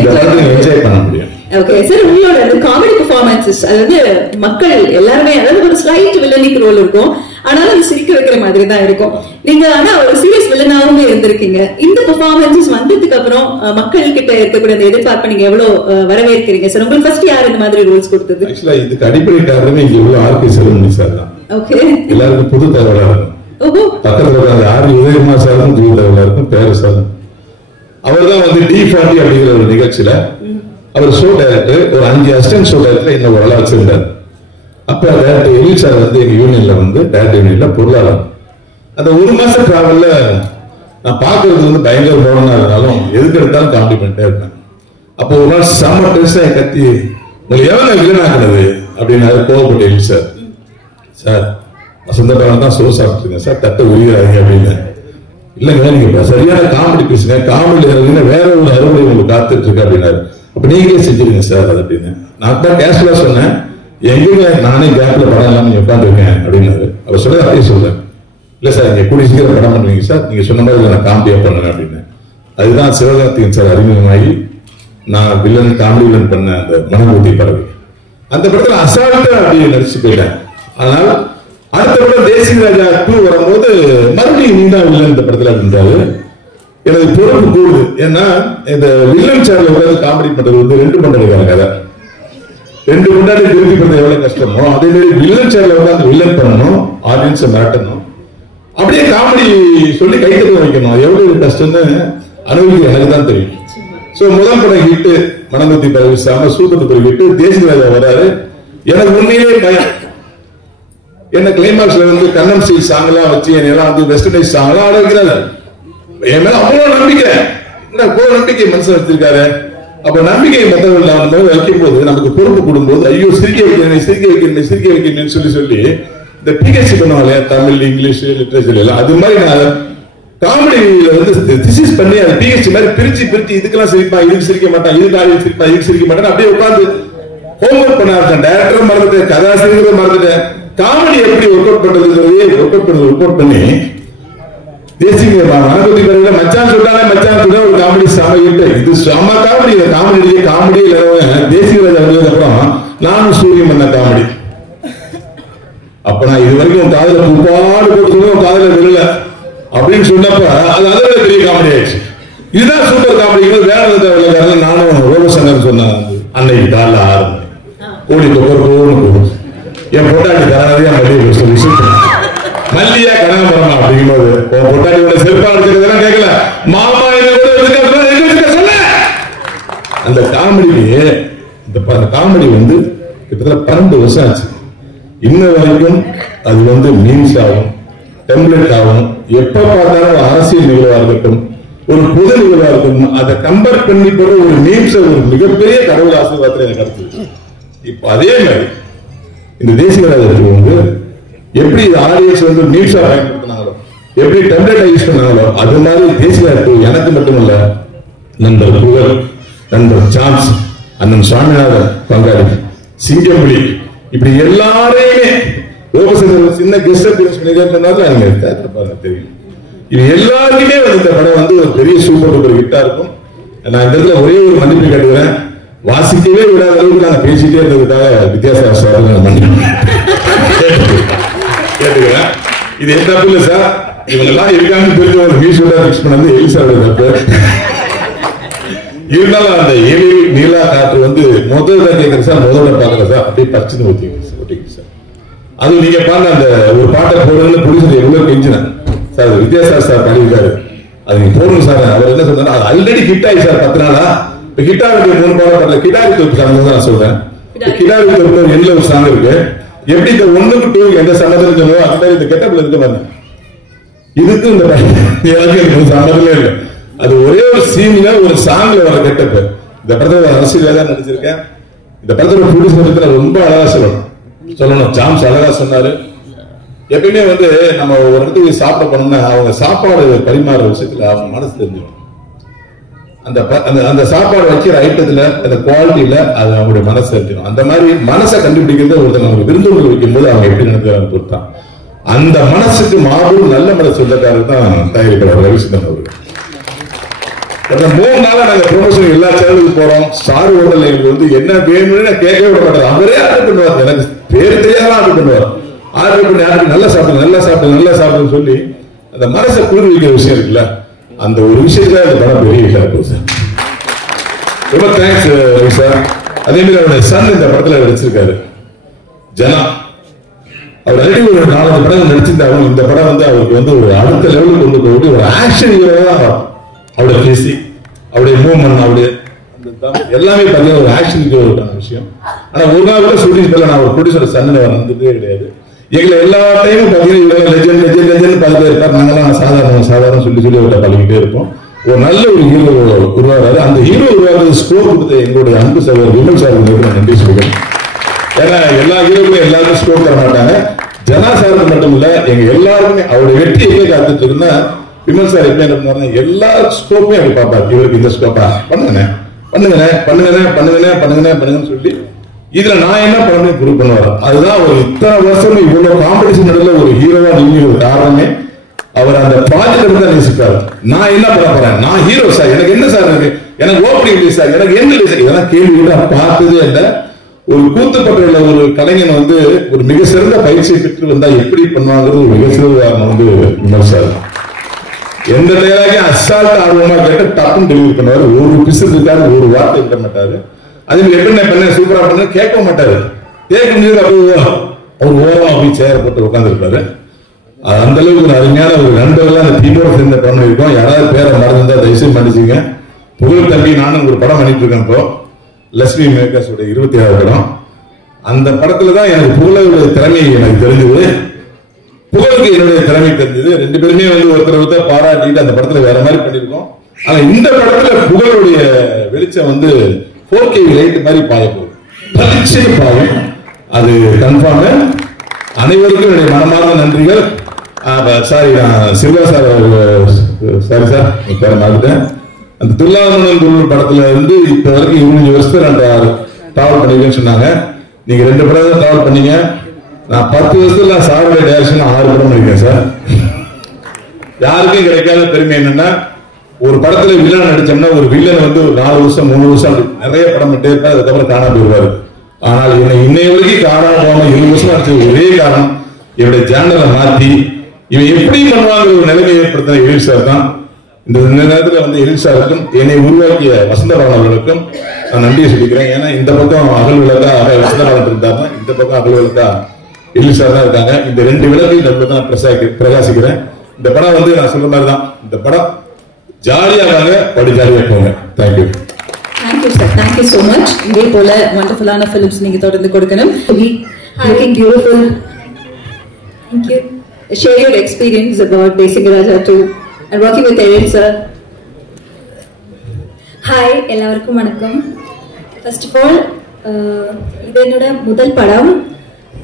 என்ஜாய் பண்ண முடியும். ஓகே சார், உங்களோட அந்த காமெடி பெர்ஃபார்மன்சஸ் அது வந்து மக்கள் எல்லாருமே அதாவது ஒரு ஸ்லைட் வில்லனிக் ரோல் இருக்கும், ஆனாலும் அது சிரிக்க வைக்கிற மாதிரி தான் இருக்கும். நீங்க ஆனா ஒரு சீரியஸ் வில்லனாவும் இருந்திருக்கீங்க. இந்த பெர்ஃபார்மன்சஸ் வந்ததுக்கு அப்புறம் மக்கள் கிட்ட இருக்கக்கூடிய அந்த எதிர்பார்ப்பை நீங்க எவ்வளவு வரவேற்கிறீங்க சார்? உங்களுக்கு ஃபர்ஸ்ட் யார் இந்த மாதிரி ரோல்ஸ் கொடுத்தது? ஆக்சுவலா இதுக்கு அடிப்படை காரணமே இங்க உள்ள ஆர்கே செல்வமணி சார் தான். ஓகே, எல்லாருக்கும் புது தகவலா இருக்கும். ஓஹோ, பக்கத்துல அந்த ஆர் உதயகுமார் சாருக்கும் புது தகவலா இருக்கும். பேரு சார் அவர் தான் வந்து D40 அப்படிங்கிற ஒரு நிகழ்ச்சியில அவர் ஷோ டைரக்டர், ஒரு 5 அசிஸ்டன்ட் ஷோ டைரக்டர் இன்னும் ஒரு ஆளா வச்சிருந்தார். அப்ப டைரக்டர் எழில் சார் வந்து எங்க யூனியன்ல வந்து டைரக்டர் யூனியன்ல பொருளாளர். அந்த ஒரு மாசம் டிராவல்ல நான் பாக்குறது வந்து பயங்கர போனா இருந்தாலும் எதுக்கு எடுத்தாலும் காமெடி பண்ணிட்டே இருப்பேன். அப்போ ஒரு நாள் செம்ம டெஸ்டா கத்தி உங்களுக்கு எவ்வளவு வில்லனாக்குனது அப்படின்னு கோவப்பட்ட எழில் சார், சார் வசந்த பவன் தான் சோறு சாப்பிட்டுருங்க சார், தட்டை உரியாதீங்க அப்படின்னு. இல்லைங்க நீங்க சரியான காமெடி பேசுங்க, காமெடி வேற ஒரு அறுவடை உங்களுக்கு காத்துட்டு இருக்கு அப்படின்னாரு. அப்ப நீங்களே செஞ்சிருங்க சார் அது அப்படின்னு. நான் தான் கேஷ்ல சொன்னேன், எங்க நானே கேப்ல படம் இல்லாம நீங்க உட்காந்துருக்கேன் அப்படின்னாரு. அவர் சொல்ல அப்படியே சொல்றேன், இல்ல சார் நீங்க கூடிய சீக்கிரம் படம் பண்ணுவீங்க சார், நீங்க சொன்ன மாதிரி நான் காமெடியா பண்ணுவேன் அப்படின்னு. அதுதான் சிவகார்த்திகேயன் சார் அறிமுகமாகி நான் வில்லன் காமெடி வில்லன் பண்ண அந்த மனபூர்த்தி பறவை அந்த படத்துல அசால்ட்டா அப்படி நடிச்சு போயிட்டேன். ஆனால் அடுத்த படம் தேசிய ராஜா 2 வரும்போது மறுபடியும் நீண்டா வில்லன் இந்த படத்துல இருந்தாரு. எனக்கு பொறுப்பு கூடுது, ஏன்னா இந்த வில்லன் சேர்ல உட்காந்து காமெடி பண்றது வந்து 2 பண்றாங்க கதை. 2 கொண்டாடி திருப்பி பண்றது எவ்வளவு கஷ்டமோ அதே மாதிரி வில்லன் சேர்ல உட்காந்து வில்லன் பண்ணணும், ஆடியன்ஸை மிரட்டணும், அப்படியே காமெடி சொல்லி கைத்தட்ட வைக்கணும், எவ்வளவு கஷ்டம்னு அனுபவிக்க எனக்கு தான் தெரியும். சோ முதல் படம் ஹிட்டு மனபூர்த்தி பறவை சாம சூப்பர் ஹிட்டு, தேசிய ராஜா வராரு. எனக்கு உண்மையிலே பயம், என்ன கிளைமாக்ஸ்ல வந்து கண்ணம் சி சாங் எல்லாம் வச்சு என்னெல்லாம் வந்து வெஸ்டர்னைஸ் சாங் எல்லாம் ஆட வைக்கிறாரு. என் மேல அவ்வளவு நம்பிக்கை, நம்பிக்கை மனசு வச்சிருக்காரு. அப்ப நம்பிக்கை மற்றவர்கள் வைக்கும் போது நமக்கு பொறுப்பு கொடுக்கும்போது ஐயோ சிரிக்க வைக்கணும்னு சொல்லி இந்த பிஹெச்டி பண்ணுவாங்க தமிழ் இங்கிலீஷ் லிட்டரேச்சர் எல்லாம், அது மாதிரி நான் காமெடியில வந்து திசிஸ் பண்ணி அதை பிஹெச்டி மாதிரி பிரிச்சு இதுக்கெல்லாம் சிரிப்பான், இதுக்கு சிரிக்க மாட்டான், இதுக்கு ஆடியன்ஸ் சிரிப்பான், இதுக்கு சிரிக்க மாட்டான், அப்படியே உட்காந்து ஹோம்ஒர்க் பண்ண ஆரம்பிச்சேன். டைரக்டரும் மறந்துட்டேன், கதாசிரியரும் மறந்துட்டேன், காமெடி எப்படி ஒர்க் அவுட் பண்றது ஒர்க் அவுட் பண்ணி தேசிய மனபூர்த்தி பறவை மச்சான் சொல்றாங்க, மச்சான் சொல்ற ஒரு காமெடி சமைக்கிட்டு இது செம்ம காமெடி. காமெடி தேசிய ராஜா வந்ததுக்கு அப்புறம் நானும் சூரியன் பண்ண காமெடி. அப்ப நான் இது வரைக்கும் காதல புப்பாடு போட்டு காதல விழல அப்படின்னு சொன்னப்ப அது அதோட பெரிய காமெடி ஆயிடுச்சு. இதுதான் சூப்பர் காமெடி. வேற நானும் ரோபசங்கர் சொன்ன அன்னைக்கு காலைல 6 மணி கோடி போகணும் என் பொட்டாட்டி தரதையா மல்லியா கனகமரமா அப்படிங்கும்போது பொட்டாட்டியோட செருப்பா இருக்கிறதெல்லாம் கேட்கல, மாமா சொல்ல அந்த காமெடிக்கு இந்த காமெடி வந்து கிட்டத்தட்ட 12 வருஷம் ஆச்சு. இன்ன வரைக்கும் அது வந்து மீம்ஸ் ஆகும், டெம்ப்ளேட் ஆகும், எப்ப பார்த்தாலும் அரசியல் நிகழ்வா இருக்கட்டும், ஒரு பொது நிகழ்வா இருக்கட்டும், அதை கம்பேர் பண்ணி போற ஒரு மீம்ஸ் ஒரு மிகப்பெரிய கடவுள் ஆசீர்வாதத்தில் எனக்கு கருத்து. இப்ப அதே மாதிரி இந்த தேசிய ராஜா வந்து எப்படி ஆடியன்ஸ் வந்து மீம்ஸா பயன்படுத்தினாங்களோ, எப்படி டெம்ப்ளேட்டா யூஸ் பண்ணாங்களோ, அது மாதிரி தேசிய ராஜா எனக்கு மட்டுமல்ல, நண்பர் புகழ், நண்பர் சான்ஸ், அண்ணன் சுவாமிநாதன் பங்காளி, சிங்கம்புலி, இப்படி எல்லாரையுமே ரோபசங்கர் சின்ன கெஸ்ட் சொன்னாலும் நீங்க தெரியும். இது எல்லாருக்குமே இந்த படம் வந்து ஒரு பெரிய சூப்பர் டூப்பர் ஹிட்டா இருக்கும். நான் இந்த இடத்துல ஒரே ஒரு மன்னிப்பு கேட்டுக்கிறேன், வாசிக்கவே விடாத அளவுக்கு நாங்க பேசிட்டே இருந்ததுக்காக வித்தியாச கேட்டுக்கிறேன். இது எந்த தப்பு இல்ல சார், இவங்க எல்லாம் இருக்காங்க தெரிஞ்ச ஒரு மியூசியல் பிக்ஸ் பண்ணது எலிசாவோட தப்பு. இருந்தாலும் அந்த ஏழு நீலா காற்று வந்து முதல்ல கேட்கறது சார், முதல்ல பாக்குறது சார், அப்படியே பச்சுன்னு ஒட்டிங்க சார். அது நீங்க பாருங்க, அந்த ஒரு பாட்டை போடுறதுன்னு புடிச்சது எவ்வளவு கெஞ்சினேன் சார், வித்யாசார் சார் பாடியிருக்காரு, அது நீங்க போடுங்க சார். அவர் என்ன சொன்னாரு, அது ஆல்ரெடி ஹிட் ஆயி சார் 10 நாளா. இப்ப ஹிட்டாருக்கு 3 பாடம் பாடல, கிடாரி தொப்பு சாங் தான் நான் சொல்றேன். கிடாரி தொப்பு எண்ணில் ஒரு சாங் இருக்கு. எப்படி இந்த 1க்கு 2 எந்த சம்மதம் சொல்லுவோம், அந்த மாதிரி இந்த கெட்டப்ல இருக்க பாருங்க. இதுக்கு இந்த எனக்கு சம்மதமே இல்லை. அது ஒரே ஒரு சீன்ல ஒரு சாங்ல வர கெட்டப். இந்த படத்துல அரசியல தான் நடிச்சிருக்கேன். இந்த படத்துல ப்ரொடியூசர் ரொம்ப அழகா சொல்லணும். ஜாம்ஸ் அழகா சொன்னாரு. எப்பயுமே வந்து நம்ம ஒரு இடத்துக்கு சாப்பிட போனோம்னா அவங்க சாப்பாடு பரிமாறுற விஷயத்துல அவங்க மனசு தெரிஞ்சிடும். அந்த சாப்பாடு வைக்கிற ஐட்டத்துல அந்த குவாலிட்டியில அது அவங்களுடைய மனசை இருக்கணும். அந்த மாதிரி மனசை கண்டுபிடிக்கிறது ஒருத்தர் நமக்கு விருந்தோம்பல் வைக்கும் போது அவங்க எப்படி நினைக்கிறாங்க பொறுத்தான். அந்த மனசுக்கு மாபெரும் நல்ல மனசு உள்ளக்காரர் தான் தயாரிப்பாளர் ரவிச்சந்திரன் அவர்கள். 3 நாளா நாங்க ப்ரொமோஷன் எல்லா சேனலுக்கு போறோம். ஸ்டார் ஹோட்டல் எங்களுக்கு வந்து என்ன வேணும்னு கேட்கவே விட மாட்டார். அவரே ஆர்டர் பண்ணுவார். எனக்கு பேர் தெரியாத ஆர்டர் பண்ணுவார். ஆர்டர் பண்ணி ஆர்டர் நல்லா சாப்பிடுங்க நல்லா சாப்பிடுங்க நல்லா சாப்பிடுன்னு சொல்லி அந்த மனசை குளிர்விக்கிற விஷயம் இருக்குல்ல, அந்த ஒரு விஷயத்துல அந்த படம் பெரிய ஹிட் ஆகும் சார். ரொம்ப தேங்க்ஸ் சார். அதே மாதிரி அவருடைய சன் இந்த படத்துல நடிச்சிருக்காரு ஜனா. அவர் ஆல்ரெடி ஒரு 4 படம் நடிச்சிருந்தாலும் இந்த படம் வந்து அவருக்கு வந்து ஒரு அடுத்த லெவலுக்கு கொண்டு போய் ஒரு ஆக்ஷன் ஹீரோவா அவருடைய பேசி அவருடைய மூவ்மெண்ட் அவருடைய எல்லாமே பார்த்தீங்கன்னா ஒரு ஆக்ஷன் ஹீரோக்கான விஷயம். ஆனா ஒரு நாள் கூட ஷூட்டிங் பேர்ல நான் ஒரு ப்ரொடியூசர் சன்னு வந்ததே கிடையாது. எங்களை எல்லா டைமும் பார்த்தீங்கன்னா லெஜெண்ட் லெஜெண்ட் லெஜெண்ட் பார்த்துட்டே இருப்பார். நாங்களாம் சாதாரண சொல்லி அவர்கிட்ட பழகிட்டே இருப்போம். ஒரு நல்ல ஒரு ஹீரோ உருவாகிறாரு. அந்த ஹீரோ உருவாகிறது ஸ்கோர் கொடுத்த எங்களுடைய அன்பு சகோதரர் விமல் சார் நான் நன்றி சொல்றேன். ஏன்னா எல்லா ஹீரோக்குமே எல்லாருமே ஸ்கோர் தர மாட்டாங்க. ஜனா சாருக்கு மட்டும் இல்ல, எங்க எல்லாருமே அவருடைய வெற்றி எங்கே காத்துட்டு இருக்குன்னா விமல் சார் எப்படி என்ன பண்ணாரு, எல்லா ஸ்கோப்புமே அப்படி பார்ப்பாரு. இவருக்கு இந்த ஸ்கோப்பா பண்ணுங்கண்ணே பண்ணுங்கண்ணே பண்ணுங்கண்ணே பண்ணுங்கண்ணே பண்ணுங்கண்ணே பண்ணுங்கன்னு சொல்லி இதுல நான் என்ன பண்ணணும் ப்ரூவ் பண்ணுவாரு. அதுதான் ஒரு இத்தனை வருஷம் இவ்வளவு காம்படிஷன் நடுவில் ஒரு ஹீரோவா நிற்கிறது காரணமே அவர் அந்த ப்ராஜெக்ட் தான் நேசிப்பாரு. நான் என்ன பண்ண போறேன், நான் ஹீரோ சார், எனக்கு என்ன சார் இருக்கு, எனக்கு ஓப்பனிங் இல்லை சார், எனக்கு என்ன இல்லை சார், இதெல்லாம் கேள்வி பார்த்ததே இல்லை. ஒரு கூத்துப்பட்டுள்ள ஒரு கலைஞன் வந்து ஒரு மிக சிறந்த பயிற்சியை பெற்று வந்தா எப்படி பண்ணுவாங்கிறது ஒரு மிக சிறந்த உதாரணம் வந்து விமல் சார். எந்த டைலாகையும் அசால்ட் ஆர்வமா கேட்டு டப்புன்னு டெலிவரி பண்ணுவாரு. ஒரு பிசு இருக்காரு, ஒரு வார்த்தை விட மாட்டாரு. அதே மாதிரி எப்படி பண்ண சூப்பரா பண்ண கேட்க மாட்டாரு. கேட்க முடியாது அவர் ஓரமா அப்படி சேர போட்டு உட்கார்ந்து இருப்பாரு. அந்த அளவுக்கு ஒரு அருமையான ஒரு நண்பர்கள் அந்த டீமோட சேர்ந்த படம் இருக்கும். யாராவது பேரை மறந்துருந்தா தயவுசெய்து மன்னிச்சுங்க. புகழ் தம்பி நானும் ஒரு படம் பண்ணிட்டு இருக்கேன். இப்போ லட்சுமி மேக்கர்ஸோட 27வது படம். அந்த படத்துலதான் எனக்கு புகழோட திறமை எனக்கு தெரிஞ்சது, புகழுக்கு என்னுடைய திறமை தெரிஞ்சது. 2 பேருமே வந்து ஒருத்தர் பாராட்டிட்டு அந்த படத்துல வேற மாதிரி பண்ணிருக்கோம். ஆனா இந்த படத்துல புகழுடைய வெளிச்சம் வந்து 4K லைட் மாதிரி பாய போகுது, பளிச்சுன்னு பாயும். அது கன்ஃபார்ம். அனைவருக்கும் என்னுடைய மனமார்ந்த நன்றிகள். சாரி நான் சிவா சார், சாரி சார் பேர மாறிட்டேன். அந்த துல்லாமன் படத்துல இருந்து இப்ப வரைக்கும் 25 வருஷத்துல நான் டிராவல் பண்ணிருக்கேன்னு சொன்னாங்க. நீங்க 2 படம் தான் டிராவல் பண்ணீங்க. நான் 10 வருஷத்துல நான் சாருடைய டைரக்ஷன் 6 படம் பண்ணிருக்கேன் சார். யாருக்கும் கிடைக்காத பெருமை என்னன்னா, ஒரு படத்துல வில்லன் நடிச்சோம்னா ஒரு வில்லன் வந்து ஒரு 4 வருஷம் 3 வருஷம் நிறைய படம் பண்ணிட்டே இருப்பாரு, அதுக்கப்புறம் காணாம போயிடுவாரு. ஆனால் இன்னைய வரைக்கும் காணாம போகாம 20 வருஷம் நடிச்சது ஒரே காரணம் இவருடைய ஜேனலை மாத்தி இவன் எப்படி பண்ணுவாங்க ஒரு நிலைமை ஏற்படுத்தின எழில் சார் தான். இந்த நேரத்தில் வந்து எழில் சாருக்கும் என்னை உருவாக்கிய வசந்தபாலன் அவர்களுக்கும் நான் நன்றியை சொல்லிக்கிறேன். ஏன்னா இந்த பக்கம் அகல் விளக்கா வசந்தபாலன் இருந்தாருன்னா இந்த பக்கம் அகல் விளக்கா எழில் சார் தான் இருக்காங்க. இந்த 2 விளக்கையும் நம்ம தான் பிரகாசிக்கிறேன். இந்த படம் வந்து நான் சொல்ற மாதிரி தான், இந்த படம் ஜாலியாக படி ஜாலியாக போங்க. Thank you. Thank you sir, thank you so much. இதே போல வண்டர்ஃபுல்லான ஃபிலிம்ஸ் நீங்க தொடர்ந்து கொடுக்கணும். Looking beautiful. Thank you. Share your experience about Desingaraja 2 and working with Erin sir. Hi, எல்லாருக்கும் வணக்கம். ஃபர்ஸ்ட் ஆஃப் ஆல் இது என்னோட முதல் படம்.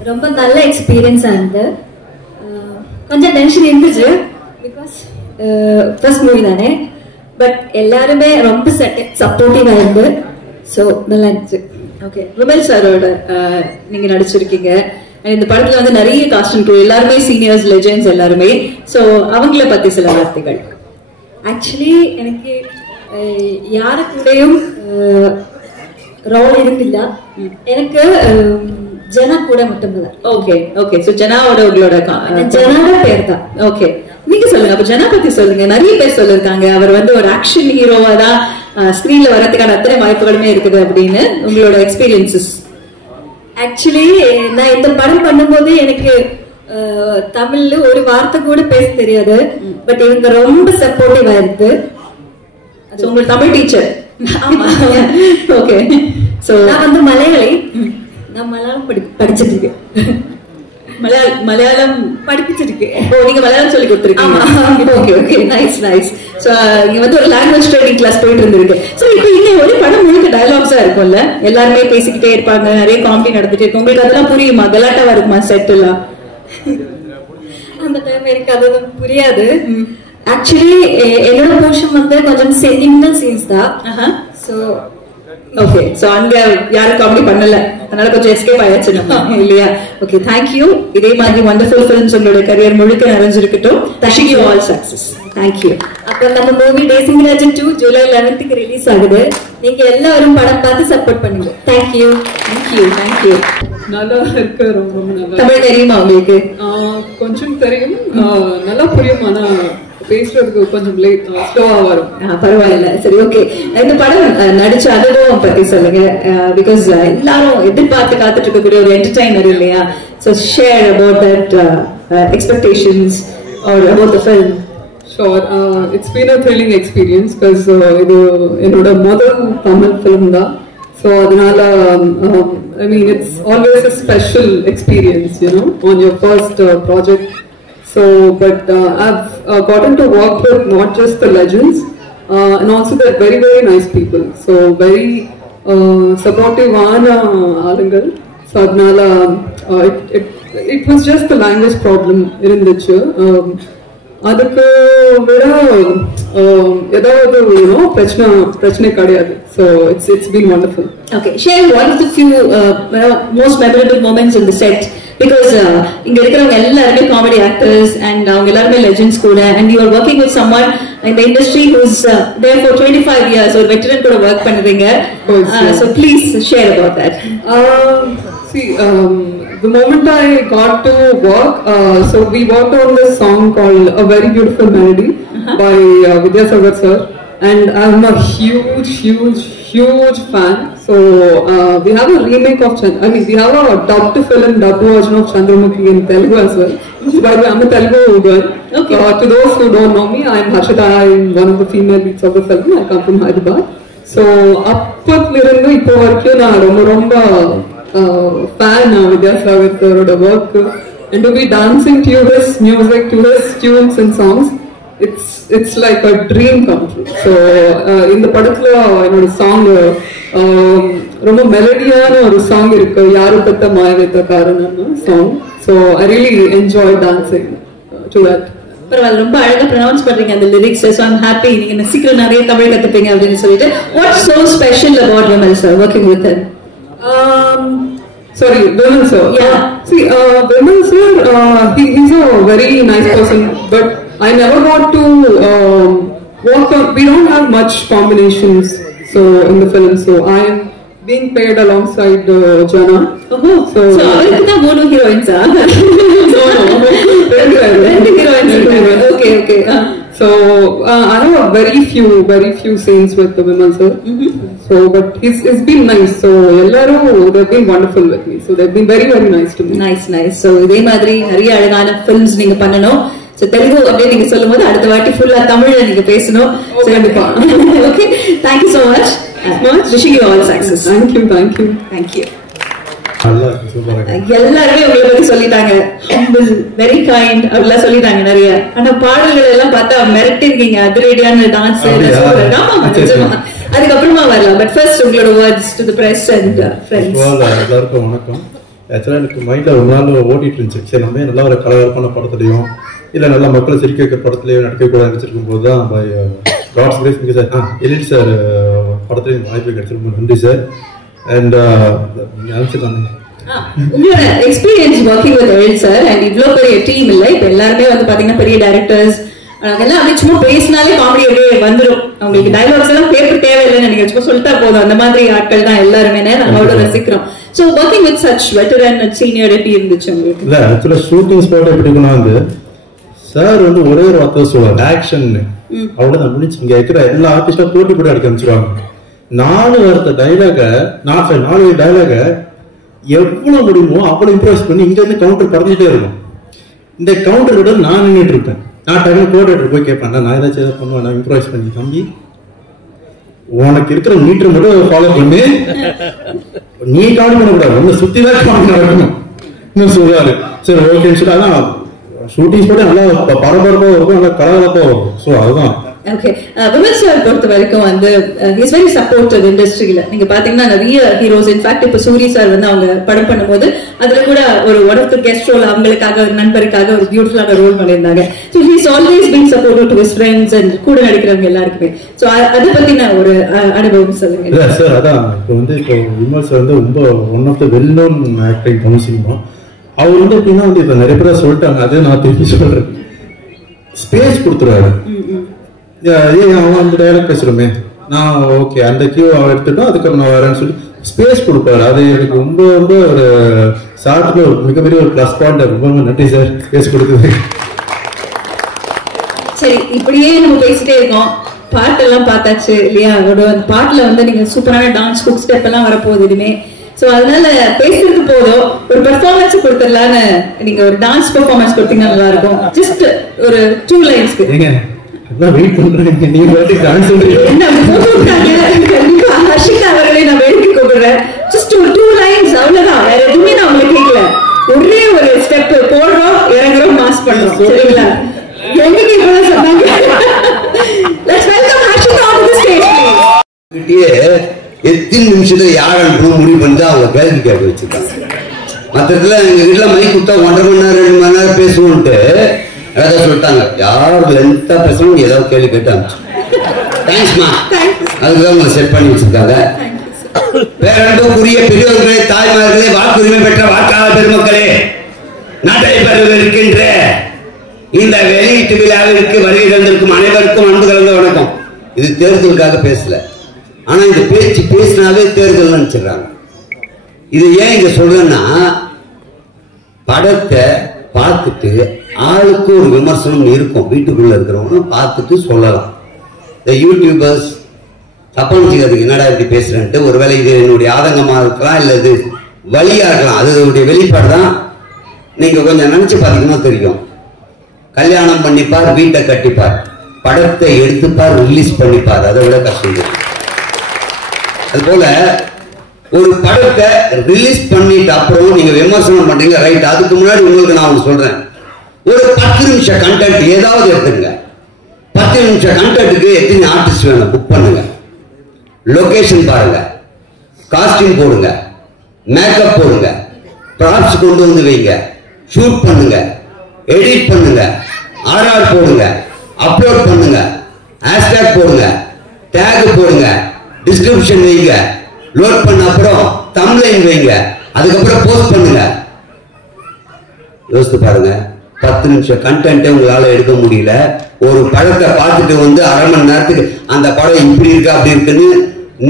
ரொம்ப நல்ல எக்ஸ்பீரியன்ஸாக இருந்தது. கொஞ்சம் டென்ஷன் இருந்துச்சு, பிகாஸ் ஃபர்ஸ்ட் மூவி தானே. பட் எல்லாருமே ரொம்ப சப்போர்ட்டிவாக இருந்து, ஸோ நல்லா இருந்துச்சு. ஓகே, விமல் சாரோட நீங்க நடிச்சிருக்கீங்க. இந்த படத்துல வந்து நிறைய காஸ்ட் அண்ட் க்ரூ எல்லாருமே சீனியர்ஸ் லெஜெண்ட்ஸ் எல்லாருமே. ஸோ அவங்கள பத்தி சில வார்த்தைகள். ஆக்சுவலி எனக்கு யாரு கூடயும் ரோல் இருந்தில்ல, எனக்கு ஜனா கூட மட்டும்தான். ஓகே ஓகே, ஸோ ஜனாவோட உங்களோட ஜனாவோட பேர் தான். ஓகே, நீங்க சொல்லுங்க. அப்ப ஜனா பத்தி சொல்லுங்க. நிறைய பேர் சொல்லிருக்காங்க அவர் வந்து ஒரு ஆக்ஷன் ஹீரோவா தான் ஸ்கிரீன்ல வரதுக்கான அத்தனை வாய்ப்புகளுமே இருக்குது அப்படின்னு. உங்களோட எக்ஸ்பீரியன்சஸ்? ஆக்சுவலி நான் இந்த படம் பண்ணும்போது எனக்கு தமிழ்ல ஒரு வார்த்தை கூட பேச தெரியாது. பட் இவங்க ரொம்ப சப்போர்ட்டிவா இருக்கு. உங்களுக்கு தமிழ் டீச்சர்? ஆமா. ஓகே, சோ நான் வந்து மலையாளி. நான் மலையாளம் படிச்சிட்டு இருக்கேன். மலையாளம் படிப்பிச்சிருக்கு. ஓ, நீங்க மலையாளம் சொல்லி கொடுத்துருக்கீங்க? Okay okay, nice nice. So இங்க வந்து ஒரு லாங்குவேஜ் ட்ரைனிங் கிளாஸ் போயிட்டு இருந்திருக்கு. சோ இப்போ இங்க ஒரு படம் முழுக்க டயலாக்ஸா இருக்கும்ல, எல்லாருமே பேசிக்கிட்டே இருப்பாங்க, நிறைய காமெடி நடந்துட்டு இருக்கும். உங்களுக்கு அதெல்லாம் புரியுமா? கலாட்டாவா இருக்குமா செட் எல்லாம்? அந்த டைம் எனக்கு அதெல்லாம் புரியாது. ஆக்சுவலி என்னோட போர்ஷன் வந்து கொஞ்சம் சென்டிமெண்டல் சீன்ஸ் தான். ஸோ ஓகே, சோ அங்க யாரும் காமெடி பண்ணல, அதனால கொஞ்சம் எஸ்கேப் ஆயாச்சு நம்ம இல்லையா? Okay, thank you. இதே மாதிரி வண்டர்ஃபுல் ஃபிலிம்ஸ் உங்களோட கரியர் முழுக்க நிறைஞ்சிருக்கட்டும். Wishing you all success. Thank you. அப்புறம் நம்ம movie Dashing Rajan 2 July 11th release ஆகுது. நீங்க எல்லாரும் படம் பார்த்து சப்போர்ட் பண்ணுங்க. தேங்க்யூ. தேங்க்யூ. நல்லா இருக்கு, ரொம்ப நல்லா. தமிழ் தெரியுமா உங்களுக்கு? கொஞ்சம் தெரியும், நல்லா புரியும். ஆனா பேசுறதுக்கு கொஞ்சம் லேட், ஸ்லோவா வரும். பரவாயில்ல, சரி, ஓகே. இந்த படம் நடிச்ச அனுபவம் பத்தி சொல்லுங்க. பிகாஸ் எல்லாரும் எதிர்பார்த்து காத்துட்டு இருக்கக்கூடிய ஒரு என்டர்டைனர் இல்லையா? So share about that expectations or about the film. Sure, it's been a thrilling experience because இது என்னோட முதல் தமிழ் film தான். So அதனால I mean it's always a special experience, you know, on your first project. So, but I've gotten to work with not just the legends, and also they're very, very nice people. So, very supportive ஆளுங்கள். So, adnala, it was just the language problem irundichu. அதுக்கு விட ஏதாவது பிரச்சனை கிடையாது. So, it's been wonderful. Okay, share one of the few most memorable moments in the set. Because இங்க இருக்கிறவங்க எல்லாருமே comedy actors and அவங்க எல்லாருமே லெஜெண்ட்ஸ் கூட, and you are working with someone in the industry who's there for 25 years, ஒரு veteran கூட work பண்ணுவீங்க. So please share about that. See, the moment I got to work, so we worked on this song called A Very Beautiful Melody by Vidyasagar sir, and I'm a huge fan. So we have a remake of we have a dubbed film, dubbed version of Chandramukhi in Telugu as well. By the way, I'm a Telugu girl. Okay. To those who don't know me, I'm Harshita. I'm one of the female leads of the film. I come from Hyderabad. So appathilirundu ipo varaikum na romba fan Vidyasagar sir work, and to be dancing to his music, to his tunes and songs, it's like a dream come true. So இந்த படத்துல என்னோட song ரொம்ப மெலடியான ஒரு song இருக்கு, யாரு பத்த மாயவைத்த காரணம்னு song. So I really enjoyed dancing to that. பரவாயில்ல, ரொம்ப அழகா ப்ரொனவுன்ஸ் பண்றீங்க அந்த லிரிக்ஸ். So I'm happy நீங்க சீக்கிரம் நிறைய தமிழ் கத்துப்பீங்க அப்படின்னு சொல்லிட்டு. What's so special about Vimal sir, working with him? Sorry, Vimal sir. Yeah. See, Vimal sir, he's a very nice person, but I never got to work on. We don't have much combinations, so in the film. So I am being paired alongside Jana. So அவருக்கு தான் மூணு ஹீரோயின்ஸா? No, ரெண்டு heroines. Okay. So I have a very few scenes with the Vimal sir. So, but it's been nice. So ellaru they've been wonderful with me. So they've been very nice to me. Nice. So இதே மாதிரி நிறைய அழகான films நீங்க பண்ணணும். So Telugu அப்படியே நீங்க சொல்லும்போது அடுத்த வாட்டி ஃபுல்லா தமிழ்ல நீங்க பேசணும். Okay, thank you so much. Wishing you all success. Thank you. எல்லாருமே உங்களை பத்தி சொல்லிட்டாங்க. ஹம்பிள், வெரி கைண்ட் அப்படிலாம் சொல்லிட்டாங்க நிறைய. ஆனா பாடல்கள் எல்லாம் பார்த்தா மிரட்டி இருக்கீங்க, அதிரடியான டான்ஸ். அதுக்கப்புறமா வரலாம். பட் ஃபர்ஸ்ட் உங்களோட words to the press and friends. எல்லாருக்கும் வணக்கம். ஆக்சுவலா எனக்கு மைண்ட்ல ஒரு நாள் ஓடிட்டு இருந்துச்சு, சரி நம்ம நல்ல ஒரு கலகலப்பான படத்துலையும் இல்ல நல்லா மக்களை சிரிக்க வைக்கிற படத்துலயும் நடிக்க கூட நினைச்சிருக்கும் போதுதான் காட்ஸ் கிரேஸ் மிக சார் எழில் சார் படத்துலையும் வாய்ப்பு கிடைச்சிருக்கும். நன்றி சார். அண்ட் உங்களோட experience working with Ezhil sir and இவ்வளவு பெரிய டீம் இல்ல, இப்ப எல்லாருமே வந்து பாத்தீங்கன்னா பெரிய டைரக்டர்ஸ், அதெல்லாம் அப்படியே சும்மா பேசினாலே காமெடி அப்படியே வந்துடும். அவங்களுக்கு டைலாக்ஸ் எல்லாம் பேப்பர் தேவையில்லைன்னு நீங்க சும்மா சொல்லிட்டா போதும். அந்த மாதிரி ஆட்கள் தான் எல்லாருமே நம்மளோட ரசிக்கிறோம். So working with such veteran and senior எப்படி இருந்துச்சு உங்களுக்கு? இல்ல ஆக்சுவலா ஷூட்டிங் ஸ்பாட் எப்படின்னா வந்து சார் வந்து ஒரே ஒரு வார்த்தை சொல்லுவாங்க, ஆக்ஷன். அவ்வளவுதான் முடிச்சு. இங்க இருக்கிற எல்லா ஆர்டிஸ்டும் போட்டி போட்டு அடிக்க ஆரம்பிச்சிருவாங்க. 4 வார்த்தை டைலாக 4 டைலாக எவ்வளவு முடியுமோ அவ்வளவு இம்ப்ரோவைஸ் பண்ணி இங்க இருந்து கவுண்டர் பறந்துட்டே இருக்கும். இந்த கவுண்டர் விட நான் நின்றுட்டு இருப்பேன். நான் டைம் கோஆர்டினேட்டர் போய் கேட்பேன், நான் ஏதாச்சும் பண்ணுவேன், நான் இம்ப்ரோவைஸ் பண்ணி, தம்பி உனக்கு இருக்கிற மீட்டர் மட்டும் ஃபாலோ பண்ணி நீ கவனி பண்ணக்கூடாது, உங்க சுத்தி தான் கவனி நடக்கணும் இன்னும் சொல்றாரு. சரி ஓகேன்னு சொல்லி, அதான் ஷூட்டிங் போட்டு நல்லா பரபரப்பாக இருக்கும், நல்லா கலகலப்பாக வரும். ஸோ அதுதான் ஓகே, விமல் சார் பொறுத்த வரைக்கும் வந்து இஸ் வெரி சப்போர்ட்டிவ் இண்டஸ்ட்ரியில. நீங்க பாத்தீங்கன்னா நிறைய ஹீரோஸ், இன்ஃபேக்ட் இப்ப சூரி சார் வந்து அவங்க படம் பண்ணும்போது அதுல கூட ஒரு one of the guest role அவங்களுக்காக, ஒரு நண்பருக்காக ஒரு பியூட்டிஃபுல்லான ரோல் பண்ணியிருந்தாங்க. So he's always been supportive to his friends and கூட நடிக்கிறவங்க எல்லாருக்குமே. ஸோ அதை பத்தின ஒரு அனுபவம் சொல்லுங்க. இல்லை சார், அதான் இப்போ விமல் சார் வந்து ரொம்ப one of the well known actor Tamil cinema. அவர் வந்து எப்படின்னா வந்து இப்போ நிறைய பேர் சொல்லிட்டாங்க, அதே நான் திருப்பி சொல்றேன். ஸ்பேஸ் கொடுத்துருவாரு. அவன் அந்த டைலாக் பேசுறோமே, நான் ஓகே அந்த கியூ அவன் எடுத்துட்டோம், அதுக்கப்புறம் நான் வரேன்னு சொல்லி ஸ்பேஸ் கொடுப்பாரு. அது எனக்கு ரொம்ப ரொம்ப ஒரு சார்ட்ல ஒரு மிகப்பெரிய ஒரு பிளஸ் பாயிண்ட். ரொம்ப நன்றி சார் ஸ்பேஸ் கொடுக்குது. சரி, இப்படியே நம்ம பேசிட்டே இருக்கோம். பாட்டெல்லாம் பார்த்தாச்சு இல்லையா? ஒரு பாட்டுல வந்து நீங்க சூப்பரான டான்ஸ் குக் ஸ்டெப் எல்லாம் வரப்போகுது இனிமே. சோ அதனால பேசுறது போதும், ஒரு பெர்ஃபார்மன்ஸ் கொடுத்துடலான்னு. நீங்க ஒரு டான்ஸ் பெர்ஃபார்மன்ஸ் கொடுத்தீங்கன்னா நல்லா இருக்கும். ஜஸ்ட் ஒரு 2 லைன்ஸ்க்கு. வெயிட் பண்றேன், நீங்க டான்ஸ் என்ன கண்டிப்பா ஹர்ஷிகா அவர்களை நான் வேடிக்கை கூப்பிடுறேன். ஜஸ்ட் ஒரு 2 லைன்ஸ், அவ்வளவுதான். வேற எதுவுமே நான் உங்களுக்கு கேட்கல. ஒரே ஒரு ஸ்டெப் போடுறோம், இறங்குறோம், மாஸ் பண்றோம். சரிங்களா? எங்க இப்பதான் சொன்னாங்க. Let's welcome Harshika onto the stage, please. எத்தனை நிமிஷத்துல யார் அனுப்பணும் முடிவு பண்ணி தான் அவங்க கேள்வி கேட்க வச்சிருக்காங்க. மற்றதுல எங்க வீட்டுல மைக் கொடுத்தா 1.5 மணி நேரம் 2 மணி நேரம் பேசுவோன்ட்டு ஏதாவது சொல்லிட்டாங்க. யார் லென்த்தா பேசணும் ஏதாவது கேள்வி கேட்டு அனுப்பிச்சு. தேங்க்ஸ்மா, அதுக்குதான் உங்களை செட் பண்ணி வச்சிருக்காங்க. பேரன்புக்குரிய பெரியவர்களே, தாய்மார்களே, வாக்குரிமை பெற்ற வாக்காளர் பெருமக்களே, நாட்டை இருக்கின்ற இந்த வெளியீட்டு விழாவிற்கு வருகை தந்திருக்கும் அனைவருக்கும் அன்பு கலந்த வணக்கம். இது தேர்தலுக்காக பேசல, ஆனா இந்த பேச்சு பேசினாலே தேர்தல் நினைச்சிடறாங்க. இது ஏன் இங்க சொல்றேன்னா, படத்தை பார்த்துட்டு ஆளுக்கு ஒரு விமர்சனம் இருக்கும். வீட்டுக்குள்ள இருக்கிறவங்க பார்த்துட்டு சொல்லலாம். இந்த யூடியூபர்ஸ் தப்பா நினைச்சுக்கிறதுக்கு என்னடா இப்படி பேசுறேன்ட்டு, ஒருவேளை இது என்னுடைய ஆதங்கமா இருக்கலாம், இல்ல இது வழியா இருக்கலாம். அதனுடைய வெளிப்பாடு தான். நீங்க கொஞ்சம் நினைச்சு பார்த்தீங்கன்னா தெரியும். கல்யாணம் பண்ணிப்பார், வீட்டை கட்டிப்பார், படத்தை எடுத்துப்பார், ரிலீஸ் பண்ணிப்பார், அதை விட கஷ்டம். அதுபோல ஒரு படத்தை ரிலீஸ் பண்ணிட்டு அப்புறம் நீங்க விமர்சனம் பண்றீங்க, ரைட். அதுக்கு முன்னாடி உங்களுக்கு நான் ஒன்று சொல்றேன். ஒரு 10 நிமிஷம் கண்டென்ட் ஏதாவது எடுத்துங்க. 10 நிமிஷம் கண்டென்ட்டுக்கு எத்தனை ஆர்டிஸ்ட் வேணும் புக் பண்ணுங்க. லொகேஷன் பாருங்க, காஸ்டியூம் போடுங்க, மேக்கப் போடுங்க, ப்ராப்ஸ் கொண்டு வந்து வைங்க, ஷூட் பண்ணுங்க, எடிட் பண்ணுங்க, ஆர்ஆர் போடுங்க, அப்லோட் பண்ணுங்க, ஹேஷ்டேக் போடுங்க, டேக் போடுங்க, டிஸ்கிரிப்ஷன் வைங்க, லோட் பண்ண அப்புறம் தம்ப்லைன் வைங்க, அதுக்கப்புறம் போஸ்ட் பண்ணுங்க. யோசித்து பாருங்க, 10 நிமிஷம் கண்டென்ட்டே உங்களால எடுக்க முடியல. ஒரு படத்தை பார்த்துட்டு வந்து 1/2 மணி நேரத்துக்கு அந்த படம் இப்படி இருக்கு அப்படி இருக்குன்னு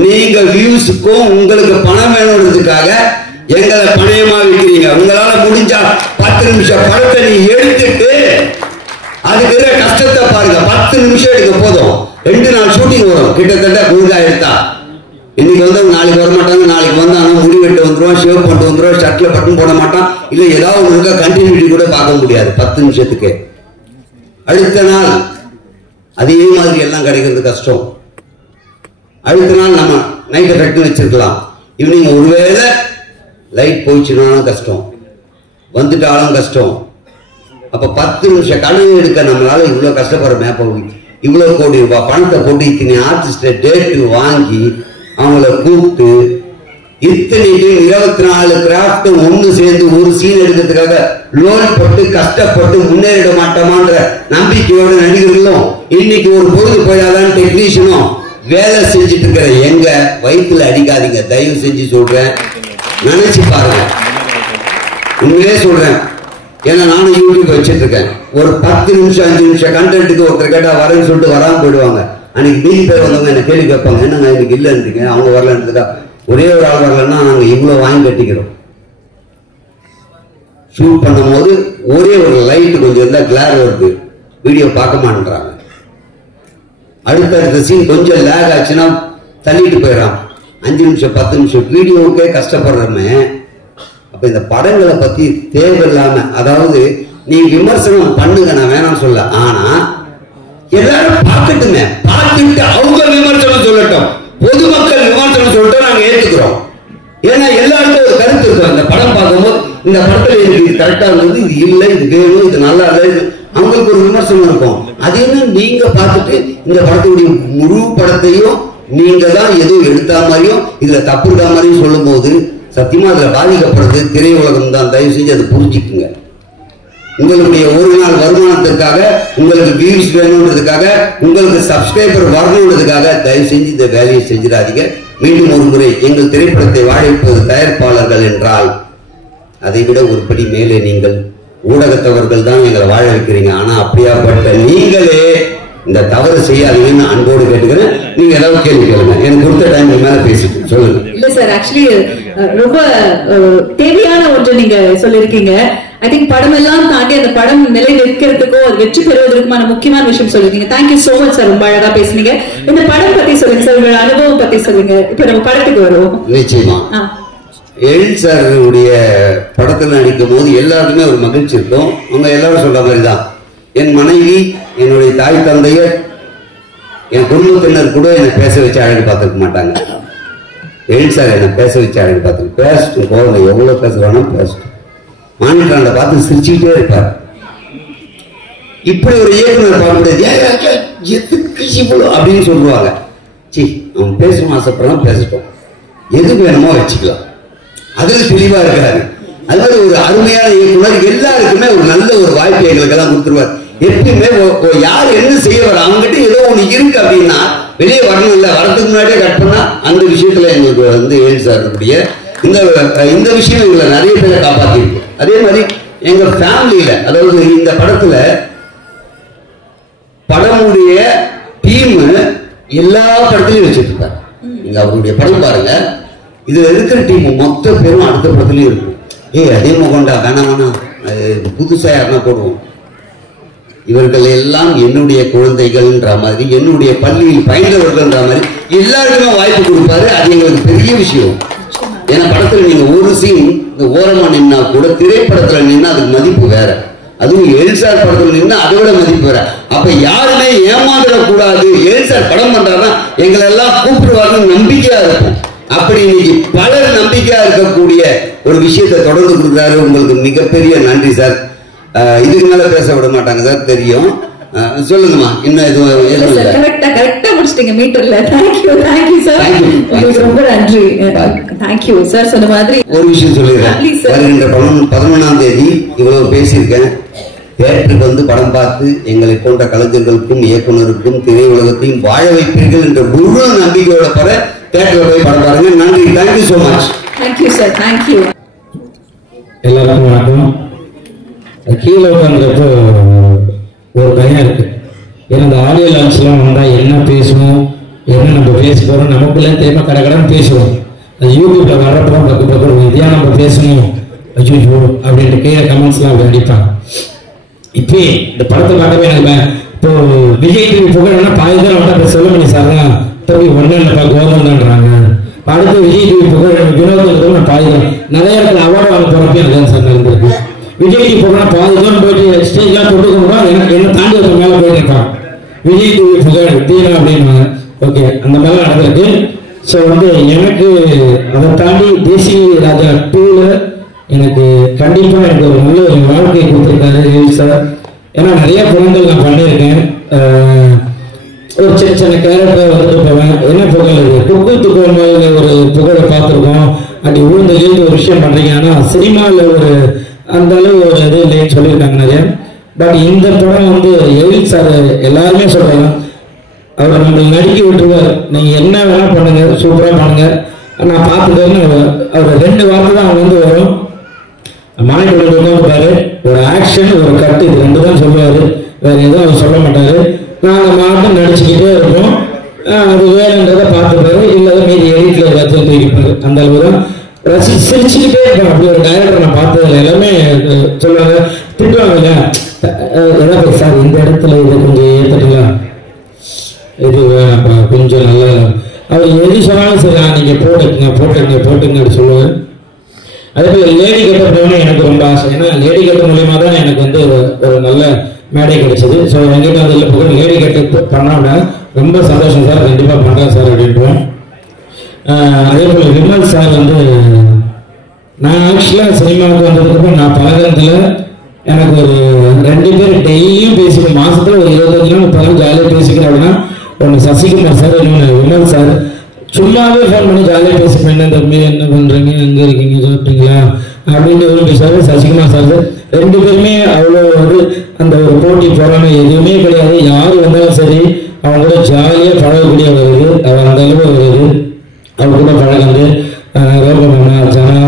நீங்க வியூஸுக்கும் உங்களுக்கு பணம் வேணுன்றதுக்காக எங்களை பணையமா விற்கிறீங்க. உங்களால முடிஞ்சா 10 நிமிஷம் படத்தை நீ எடுத்துட்டு அதுக்கு கஷ்டத்தை பாருங்க. 10 நிமிஷம் எடுக்க போதும். 2 நாள் ஷூட்டிங் வரும் கிட்டத்தட்ட. முழுதா எடுத்தா இன்னைக்கு வந்து நாளைக்கு வர மாட்டாங்க, நாளைக்கு வந்தானா முடி வெட்டு வந்துருவான், ஷேவ் பண்ணிட்டு வந்துருவான், ஷர்ட்ல பட்டன் போட மாட்டான், இல்ல ஏதாவது ஒன்று இருக்கா கண்டினியூட்டி கூட பார்க்க முடியாது 10 நிமிஷத்துக்கு. அடுத்த நாள் அதே மாதிரி எல்லாம் கிடைக்கிறது கஷ்டம். அடுத்த நாள் நம்ம நைட் எஃபெக்ட் வச்சிருக்கலாம். ஈவினிங் ஒருவேளை லைட் போயிடுச்சுனாலும் கஷ்டம், வந்துட்டாலும் கஷ்டம். அப்ப 10 நிமிஷம் கனவு எடுக்க நம்மளால இவ்வளவு கஷ்டப்படுற மேப்பை இவ்வளவு கோடி ரூபாய் பணத்தை போட்டு இத்தனை ஆர்டிஸ்ட டேட்டு வாங்கி அவங்கள கூப்பிட்டு இத்தனை 24 கிராஃப்ட் ஒண்ணு சேர்ந்து ஒரு சீன் எடுக்கிறதுக்காக லோன் போட்டு கஷ்டப்பட்டு முன்னேறிட மாட்டோமான்ற நம்பிக்கையோட நடிகர்களும் இன்னைக்கு ஒரு பொழுது போயிடாதான் டெக்னீஷியனும் வேலை செஞ்சுட்டு இருக்கிற எங்க வயிற்றுல அடிக்காதீங்க, தயவு செஞ்சு சொல்றேன். நினைச்சு பாருங்க, உண்மையிலே சொல்றேன். ஏன்னா நானும் யூடியூப் வச்சுட்டு இருக்கேன். ஒரு 10 நிமிஷம் 5 நிமிஷம் கண்டென்ட்டுக்கு ஒருத்தர் கேட்டா வரேன்னு சொல்லிட்டு வராம போயிடுவாங்க. அன்னைக்கு மீதி பேர் வந்தவங்க என்ன கேள்வி கேட்பாங்க, என்னங்க இன்னைக்கு இல்லைன்றீங்க, அவங்க வரலன்றதுக்கா. ஒரே ஒரு ஆள் வரலன்னா நாங்க இவ்வளவு வாங்கி கட்டிக்கிறோம். ஷூட் பண்ணும் போது ஒரே ஒரு லைட் கொஞ்சம் இருந்தா கிளார் வருது, வீடியோ பார்க்க மாட்டேன்றாங்க. அடுத்தடுத்த சீன் கொஞ்சம் லேக் ஆச்சுன்னா தள்ளிட்டு போயிடறான். 5 நிமிஷம் 10 நிமிஷம் வீடியோவுக்கே கஷ்டப்படுறோமே. அப்ப இந்த படங்களை பத்தி தேவையில்லாம, அதாவது நீ விமர்சனம் பண்ணுங்க, நான் வேணாம்னு சொல்ல, ஆனா எல்லாரும் பார்க்கட்டுமே, பார்த்துட்டு அவங்க விமர்சனம் சொல்லட்டும். பொதுமக்கள் விமர்சனம் சொல்லிட்டு நாங்க ஏத்துக்கிறோம். ஏன்னா எல்லாருக்கும் ஒரு கருத்து இருக்கும். இந்த படம் பார்க்கும்போது இந்த படத்துல எனக்கு இது கரெக்டா இருந்தது, இது இல்லை, இது வேணும், இது நல்லா இல்லை, அவங்களுக்கு ஒரு விமர்சனம் இருக்கும். அதையும் நீங்க பார்த்துட்டு இந்த படத்துடைய முழு படத்தையும் நீங்க தான் எதுவும் எடுத்தா மாதிரியும் இதுல தப்பு இருக்கா மாதிரியும் சொல்லும் போது சத்தியமா அதுல பாதிக்கப்படுறது திரையுலகம் தான். தயவு செஞ்சு அதை புரிஞ்சுக்குங்க. உங்களுடைய ஒரு நாள் வருமானத்திற்காக, உங்களுக்கு வியூஸ் வேணும்ன்றதுக்காக, உங்களுக்கு சப்ஸ்கிரைபர் வரணுன்றதுக்காக தயவு செஞ்சு இந்த வேலையை செஞ்சிடாதீங்க. மீண்டும் ஒரு முறை, எங்கள் திரைப்படத்தை வாழைப்பது தயாரிப்பாளர்கள் என்றால் அதை விட ஒரு படி மேலே நீங்கள் ஊடகத்தவர்கள் தான் எங்களை வாழ வைக்கிறீங்க. ஆனா அப்படியாப்பட்ட நீங்களே இந்த தவறு செய்யாதீங்கன்னு அன்போடு கேட்டுக்கிறேன். நீங்க ஏதாவது கேள்வி கேளுங்க. எனக்கு கொடுத்த டைம் மேல பேசிட்டு சொல்லுங்க. இல்ல சார், ஆக்சுவலி ரொம்ப தேவையான ஒன்று நீங்க சொல்லிருக்கீங்க. ஐ திங்க் படம் எல்லாம் தாண்டி அந்த படம் நிலை நிற்கிறதுக்கோ அது வெற்றி பெறுவதற்குமான முக்கியமான விஷயம் சொல்லிருக்கீங்க. தேங்க்யூ சோ மச் சார், ரொம்ப அழகா பேசுனீங்க. இந்த படம் பத்தி சொல்லுங்க சார், உங்களோட அனுபவம் பத்தி சொல்லுங்க. இப்ப நம்ம படத்துக்கு வருவோம். நிச்சயமா எழில் சாருடைய படத்தில் நடிக்கும் போது எல்லாருக்குமே ஒரு மகிழ்ச்சி இருக்கும். அவங்க எல்லாரும் சொல்ற மாதிரிதான், என் மனைவி, என்னுடைய தாய் தந்தையர், என் குடும்பத்தினர் கூட என்னை பேச வச்சு அழகு பார்த்துருக்க மாட்டாங்க. எழில் சார் என்னை பேச வச்சு அழகு பார்த்துருக்கு. பேசட்டும், போகல, எவ்வளவு பேசுறானோ பேசட்டும். மானிட்டராண்ட பார்த்து சிரிச்சுக்கிட்டே இருப்பார். இப்படி ஒரு இயக்குனர் பார்க்க முடியாது, எதுக்கு இவ்வளோ அப்படின்னு சொல்லுவாங்க. சி, அவன் பேசணும் ஆசைப்படலாம், பேசட்டும், எது வேணுமோ வச்சுக்கலாம், அதுல தெளிவா இருக்காரு. அதனால ஒரு அருமையான இயக்குனர் எல்லாருக்குமே ஒரு நல்ல ஒரு வாய்ப்பு எங்களுக்கு எல்லாம் கொடுத்துருவார். எப்பயுமே யார் என்ன செய்ய வர அவங்ககிட்ட ஏதோ ஒண்ணு இருக்கு அப்படின்னா வெளியே வரணும். இல்ல வரதுக்கு முன்னாடியே கட் பண்ணா அந்த விஷயத்துல எங்களுக்கு வந்து எழில் சாருடைய இந்த விஷயம் எங்களை நிறைய பேரை காப்பாத்திருக்கு. அதே மாதிரி எங்க ஃபேமிலியில, அதாவது இந்த படத்துல படமுடைய டீம் எல்லா படத்துலயும் வச்சிருக்காரு. நீங்க அவருடைய படம் பாருங்க, இதுல இருக்கிற டீம் மொத்த பேரும் அடுத்த படத்துலயும் இருக்கும். அதே முகண்டா வேணாம் வேணாம், புதுசா யாருன்னா போடுவோம். இவர்கள் எல்லாம் என்னுடைய குழந்தைகள்ன்ற மாதிரி, என்னுடைய பள்ளியில் பயின்றவர்கள்ன்ற மாதிரி எல்லாருக்குமே வாய்ப்பு கொடுப்பாரு. அது எங்களுக்கு பெரிய விஷயம். ஏன்னா படத்துல நீங்க ஒரு சீன் இந்த ஓரமா நின்னா கூட திரைப்படத்துல நின்னா அதுக்கு மதிப்பு வேற. அதுவும் எழில் சார் படத்துல நின்னா அதை விட மதிப்பு வேற. அப்ப யாருமே ஏமாந்துடக்கூடாது. எழில் சார் படம் பண்றாருன்னா எங்களை எல்லாம் கூப்பிடுவாருன்னு நம்பிக்கையா இருக்கும். அப்படி இன்னைக்கு பலர் நம்பிக்கையா இருக்கக்கூடிய ஒரு விஷயத்தை தொடர்ந்து கொடுக்குறாரு. உங்களுக்கு மிகப்பெரிய நன்றி சார். இதுக்கு மேல பேச விட மாட்டாங்க சார், தெரியும். சொல்லுங்கம்மா, இன்னும் எதுவும் கரெக்டா முடிச்சிட்டீங்க மீட்டர்ல. தேங்க்யூ சார், உங்களுக்கு ரொம்ப நன்றி. Thank you sir. சொன்ன மாதிரி ஒரு விஷயம் சொல்லிடுறேன். வருகின்ற 11ஆம் தேதி இவ்வளவு பேசியிருக்கேன். தியேட்டருக்கு வந்து படம் பார்த்து எங்களை போன்ற கலைஞர்களுக்கும் இயக்குனருக்கும் திரையுலகத்தையும் வாழ வைப்பீர்கள் என்ற முழு நம்பிக்கையோட பெற தியேட்டர்ல போய் படம் பாருங்க. நன்றி. Thank you so much. Thank you sir. Thank you. எல்லாருக்கும் வணக்கம். கீழே உட்காந்துறப்போ ஒரு பயம் இருக்கு. ஏன்னா இந்த ஆடியோ லான்ச்லாம் வந்தால் என்ன பேசணும், என்ன நம்ம பேச போகிறோம் நமக்குள்ளே தேவை கடகடன்னு பேசுவோம். அது யூடியூப்ல வர்றப்போ பக்கம் இதையா நம்ம பேசணும், ஐயோ அப்படின்ட்டு கீழே கமெண்ட்ஸ்லாம் அப்படி அடிப்பாங்க. இப்போ இந்த படத்தை பார்க்கவே எனக்கு இப்போ விஜய் டிவி புகழ்னா பாதி தான் வந்து செல்வமணி சார் தான் தம்பி ஒன்றும் இல்லைப்பா கோவம்ன்றாங்க. அடுத்து விஜய் டிவி புகழ் வினோதம் நான் பாதி தான் நிறைய இடத்துல அவார்டு வாங்க போகிறப்பையும் அதான் சார் நடந்திருக்கு. விஜய் டிவி புகழ் பாதி தான் போயிட்டு ஸ்டேஜ்லாம் கொண்டு போகிறோம், என்ன தாண்டி ஒரு மேலே போயிட்டு இருக்கான். விஜய் டிவி புகழ் தீனா அப்படின்னு ஓகே அந்த மாதிரிலாம் நடந்திருக்கு. ஸோ வந்து எனக்கு அதை தாண்டி தேசிய ராஜா 2ல எனக்கு கண்டிப்பாக எனக்கு ஒரு நல்ல ஒரு வாழ்க்கையை கொடுத்துருக்காரு எழில் சார். ஏன்னா நிறைய படங்கள் நான் பண்ணியிருக்கேன். ஒரு சின்ன சின்ன கேரக்டர் வந்துட்டு போவேன். என்ன புகழ் இது குக்கு துக்கும்போது ஒரு புகழை பார்த்துருக்கோம். அப்படி உழுந்து எழுந்து ஒரு விஷயம் பண்ணுறீங்க. ஆனால் சினிமாவில் ஒரு அந்த அளவு ஒரு இது இல்லைன்னு சொல்லியிருக்காங்க நிறைய. பட் இந்த படம் வந்து எழில் சார் எல்லாருமே சொல்கிறாங்க, அவர் நம்மளை நடிக்க விட்டுருவார். நீங்கள் என்ன வேணால் பண்ணுங்க, சூப்பராக பண்ணுங்க, நான் பார்த்துட்டேன்னு அவர் 2 வார்த்தை தான் அவங்க வந்து வரும். மானிட்டர் உட்காந்துப்பாரு, ஒரு ஆக்ஷன் ஒரு கட்டு, இது 2 தான் சொல்லுவார். வேற எதுவும் அவர் சொல்ல மாட்டார். நாங்கள் மாட்டம் நடிச்சுக்கிட்டே இருப்போம். அது வேணுன்றதை பார்த்துப்பாரு, இல்லாத மீதி எடிட்டில் எல்லாத்தையும் தூக்கிப்பாரு. அந்த அளவு தான் சிரிச்சுக்கிட்டே இருப்பேன். அப்படி ஒரு டைரக்டர் நான் பார்த்ததில்ல. எல்லாமே சொல்லுவாங்க, திட்டுவாங்க இல்லையா, எதாவது சார் இந்த இடத்துல இதை கொஞ்சம் ஏற்றுட்டுங்களா, இது கொஞ்சம் நல்லா அவர் எது சொன்னாலும் சரி நீங்கள் போட்டுங்க அப்படி சொல்லுவேன். அதே போல் லேடி கட்ட போகணும்னு எனக்கு ரொம்ப ஆசை. ஏன்னா லேடி கட்ட மூலியமாக தான் எனக்கு வந்து ஒரு நல்ல மேடை கிடைச்சது. ஸோ எங்கிட்ட அதில் போக லேடி கட்டு பண்ணோம்னா ரொம்ப சந்தோஷம் சார், கண்டிப்பாக பண்ணுறேன் சார் அப்படின்றோம். அதே போல் விமல் சார் வந்து நான் ஆக்சுவலாக சினிமாவுக்கு வந்ததுக்கப்புறம் நான் பழகிறதுல எனக்கு ஒரு 2 பேர் டெய்லியும் பேசிக்கணும், மாசத்துல ஒரு 25 நாள் 30 நாள் ஜாலியாக பேசிக்கிறேன் அப்படின்னா ஒன்று சசிகுமார் சார், இன்னொன்று விமல் சார். சும்மாவே ஃபோன் பண்ணி ஜாலியாக பேசிப்பேன், என்ன தம்பி என்ன பண்ணுறீங்க, எங்கே இருக்கீங்க, சாப்பிட்டீங்களா அப்படின்னு விரும்பி சார் சசிகுமார் சார். 2 பேருமே அவ்வளோ ஒரு அந்த ஒரு போட்டி போறாம எதுவுமே கிடையாது. யார் வந்தாலும் சரி அவங்க கூட ஜாலியாக பழகக்கூடிய வருது, அவர் அந்த அளவு வருது. அவர் கூட பழகுது. ரோகமண்ணா ஜனா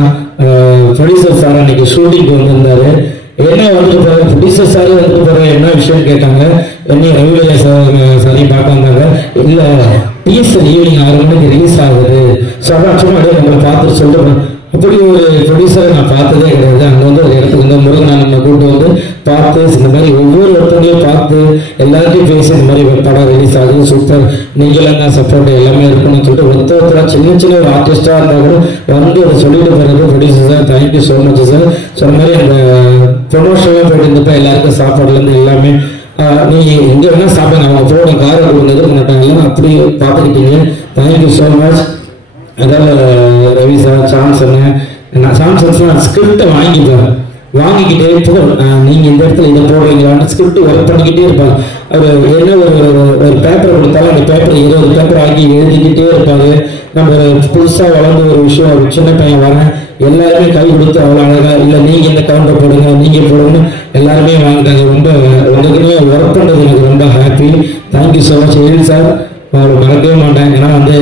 ப்ரொடியூசர் சார் அன்னைக்கு ஷூட்டிங்க்கு வந்திருந்தாரு. என்ன வந்துட்டு போற ப்ரொடியூசர் சார் வந்துட்டு போற என்ன விஷயம் கேட்டாங்க. என்ன ரவிவிஜய் சாரையும் பார்க்க வந்தாங்க. இல்லை டீசர் ஈவினிங் 6 மணிக்கு ரிலீஸ் ஆகுது, ஸோ அதான் சும்மா அப்படியே நம்மளை பார்த்துட்டு சொல்லிட்டு அப்படி ஒரு ப்ரொடியூசரை நான் பார்த்ததே கிடையாது. அங்கே வந்து ஒரு இடத்துக்கு வந்து முருகன் நம்ம கூப்பிட்டு வந்து பார்த்து இந்த மாதிரி ஒவ்வொரு ஒருத்தங்களையும் பார்த்து எல்லாத்தையும் பேசி இந்த மாதிரி படம் ரிலீஸ் ஆகுது, சூப்பர், நீங்களாம் தான் சப்போர்ட் எல்லாமே இருக்கணும்னு சொல்லிட்டு ஒருத்தர் சின்ன சின்ன ஒரு ஆர்டிஸ்டாக இருந்தால் கூட வந்து அதை சொல்லிட்டு போகிறது producer sir, thank you so much sir. சொன்ன மாதிரி அந்த ப்ரொமோஷன்லாம் போயிட்டு இருந்தப்போ எல்லாருக்கும் சாப்பாடுலேருந்து எல்லாமே நீங்கள் எங்கே வேணால் சாப்பிடுங்க, அவங்க போன காரை கொடுங்க மாட்டாங்க, அப்படி பார்த்துக்கிட்டீங்க. Thank you so much. அதாவது ரவி சார், சாம்சன், நான் சாம்சன் ஸ்கிரிப்டை வாங்கிக்கிட்டே நீங்கள் இந்த இடத்துல இதை போடுறீங்களான்னு ஸ்கிரிப்ட் ஒர்க் பண்ணிக்கிட்டே இருப்பாங்க. அவர் என்ன ஒரு பேப்பர் கொடுத்தாலும் அந்த பேப்பர் 20 பேப்பர் ஆக்கி எழுதிக்கிட்டே இருப்பாங்க. நம்ம புதுசாக வளர்ந்து ஒரு விஷயம், ஒரு சின்ன பையன் வரேன், எல்லாருமே கை கொடுத்து அவ்வளோ அழகாக, இல்லை நீங்கள் இந்த கவுண்டர் போடுங்க, நீங்கள் போடுங்கன்னு எல்லாருமே வாங்கிட்டாங்க. ரொம்ப உங்களுக்குமே ஒர்க் பண்ணுறது எனக்கு ரொம்ப ஹாப்பி. தேங்க்யூ ஸோ மச் எழில் சார், அவர் மறக்கவே மாட்டேன். ஏன்னா வந்து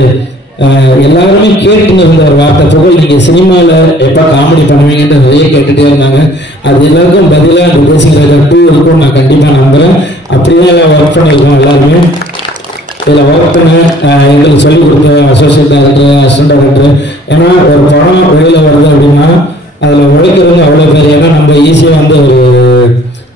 எல்லாருமே கேட்டுன்னு இருந்த ஒரு வார்த்தை, புகழ் நீங்கள் சினிமாவில் எப்போ காமெடி பண்ணுவீங்கன்னு நிறைய கேட்டுகிட்டே இருந்தாங்க. அது எல்லாருக்கும் பதிலாக அந்த பேசிக்கிற 2 இருக்கும் நான் கண்டிப்பாக நம்புகிறேன். அப்படியே எல்லாம் ஒர்க் பண்ணியிருக்கோம். எல்லாருமே இதில் ஒர்க் பண்ண எங்களுக்கு சொல்லிக் கொடுத்த அசோசியேட் டைரக்டர், அசிஸ்டன்ட் டைரக்டர். ஏன்னா ஒரு படம் வெளியில் வருது அப்படின்னா அதில் உழைக்கிறவங்க அவ்வளோ பேர். ஏன்னா நம்ம ஈஸியாக வந்து ஒரு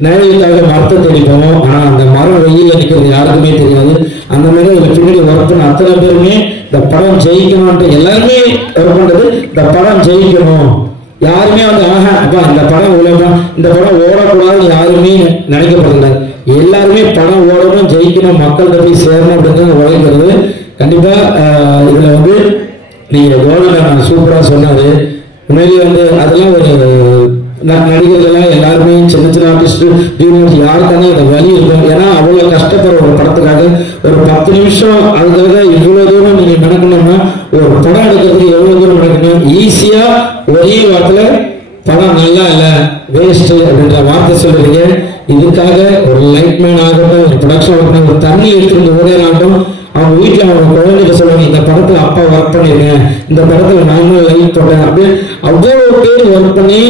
நிழலுக்காக மரத்தை தேடி போவோம், ஆனால் அந்த மரம் வெயிலில் நிற்கிறது யாருக்குமே தெரியாது. அந்த மாதிரி இதில் பின்னாடி ஒர்க் பண்ண அத்தனை பேருமே இந்த படம் ஜெயிக்கணும்ன்ட்டு எல்லாருமே ஒர்க் பண்ணுறது, இந்த படம் ஜெயிக்கணும். யாருமே வந்து அப்பா இந்த படம் உலகம், இந்த படம் ஓடக்கூடாதுன்னு யாருமே நினைக்கப்படுறாங்க. எல்லாருமே படம் ஓடணும், ஜெயிக்கணும், மக்கள்கிட்ட போய் சேரணும் அப்படிங்கிறது உழைக்கிறது. கண்டிப்பாக இதில் வந்து நீங்கள் கோவிந்தன் சூப்பராக சொன்னார். உண்மையிலேயே வந்து அதெல்லாம் ஒரு நடிகர்கள்லாம் எல்லாருமே சின்ன சின்ன ஆர்டிஸ்ட் ஜூனியர்ஸ் யாருக்கான இந்த வலி இருக்கும். ஏன்னா அவ்வளோ கஷ்டப்படுற ஒரு படத்துக்காக ஒரு 10 நிமிஷம் அதுக்காக இவ்வளோ தூரம் நீங்கள் நடக்கணும்னா ஒரு படம் எடுக்கிறதுக்கு எவ்வளோ தூரம் நடக்கணும். ஈஸியாக ஒரே வாரத்தில் படம் நல்லா இல்லை வேஸ்ட் அப்படின்ற வார்த்தை சொல்றீங்க. இதுக்காக ஒரு லைட்மேன் ஆகட்டும், ஒரு ப்ரொடக்ஷன் ஆகட்டும், ஒரு தண்ணி எடுத்துட்டு ஓடையாகட்டும், அவங்க வீட்டில் அவங்க குழந்தைகிட்ட சொல்லுவாங்க, இந்த படத்தில் அப்பா ஒர்க் பண்ணியிருக்கேன், இந்த படத்தில் நானும் லைட் போட்டேன் அப்படின்னு அவ்வளோ பேர் ஒர்க் பண்ணி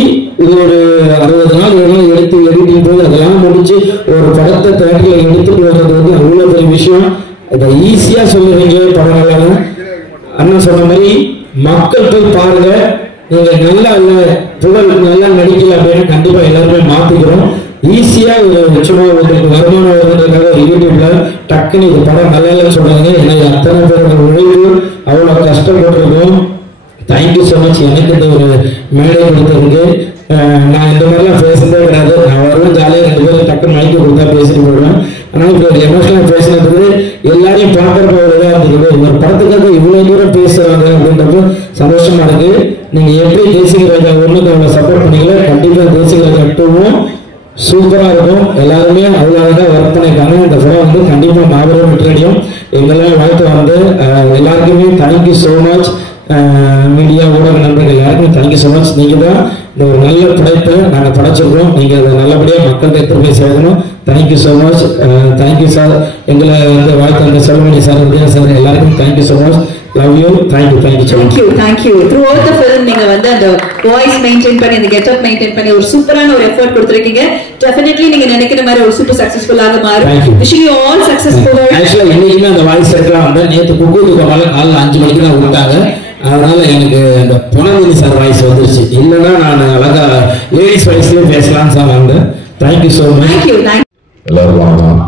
இது ஒரு 60 நாள் இதெல்லாம் எடுத்து எடிட்டிங் போது அதெல்லாம் முடிச்சு ஒரு படத்தை தேட்டரில் எடுத்துட்டு வர்றது வந்து அவ்வளோ பெரிய விஷயம். இதை ஈஸியாக சொல்லுவீங்க படம். அண்ணன் சொன்ன மாதிரி மக்கள் போய் பாருங்க, நீங்க நல்லா இல்லை புகழ் நல்லா நடிக்கல அப்படின்னு கண்டிப்பா எல்லாருமே மாத்திக்கிறோம். ஈஸியா ஒரு சும்மா உங்களுக்கு வருமானம் வருவதற்காக யூடியூப்ல டக்குன்னு இது படம் நல்லா இல்லைன்னு சொல்றாங்க. எனக்கு அத்தனை பேரோட உழைப்பு அவ்வளவு கஷ்டப்பட்டிருக்கோம். தேங்க்யூ ஸோ மச் எனக்கு இந்த ஒரு மேடை கொடுத்ததுக்கு. நான் இந்த மாதிரிலாம் பேசுறதே கிடையாது. நான் வரலாம் ஜாலியாக 2 பேரும் டக்குன்னு மைக்கு கொடுத்தா பேசிட்டு போயிடுவேன். ஆனால் இப்போ ஒரு எமோஷனலாக பேசினது எல்லாரையும் பார்க்குறப்ப ஒரு இதாக இருக்குது. ஒரு படத்துக்காக இவ்வளோ தூரம் பேசுகிறாங்க அப்படின்றப்போ சந்தோஷமா இருக்கு. நீங்கள் எப்படி தேசிக ராஜா 1க்கு அவ்வளோ சப்போர்ட் பண்ணீங்களோ கண்டிப்பாக தேசிக ராஜா 2வும் சூப்பராக இருக்கும். எல்லாருமே அவ்வளோ அழகாக ஒர்க் பண்ணியிருக்காங்க. இந்த படம் வந்து கண்டிப்பாக மாபெரும் வெற்றியடையும். எங்கெல்லாம் வாழ்த்து வந்து எல்லாருக்குமே தேங்க்யூ ஸோ மச். மீடியா ஊடக நண்பர்கள் எல்லாருக்குமே தேங்க்யூ ஸோ மச். நீங்கள் தான் இந்த ஒரு நல்ல படைப்பை நாங்கள் படைச்சிருக்கோம். நீங்கள் அதை நல்லபடியாக மக்கள்கிட்ட எடுத்து போய் சேர்க்கணும். Thank you so much. Thank you sir. எங்களை வந்து வாழ்த்து அந்த செல்வமணி சார், விஜயா சார் எல்லாருக்கும் thank you so much. Love you. Thank you. Thank you. Through out the film நீங்க வந்து அந்த வாய்ஸ் மெயின்டைன் பண்ணி அந்த கெட்டப் மெயின்டைன் பண்ணி ஒரு சூப்பரான ஒரு எஃபோர்ட் கொடுத்திருக்கீங்க. டெஃபினெட்லி நீங்க நினைக்கிற மாதிரி ஒரு சூப்பர் சக்சஸ்ஃபுல்லாக மாறும். Wishing you all successful. ஆக்சுவலா இன்னைக்குமே அந்த வாய்ஸ் செட்லாம் வந்து நேற்று குக்கூருக்கு காலைல 5 மணிக்கு தான் விட்டாங்க. அதனால எனக்கு இந்த புனர்வதி சார் வாய்ஸ் வந்துருச்சு. இல்லைன்னா நான் அழகா லேடிஸ் வாய்ஸ்லயே பேசலாம்னு சார் வந்தேன். Thank you so much. எல்லாரும் வணக்கம்.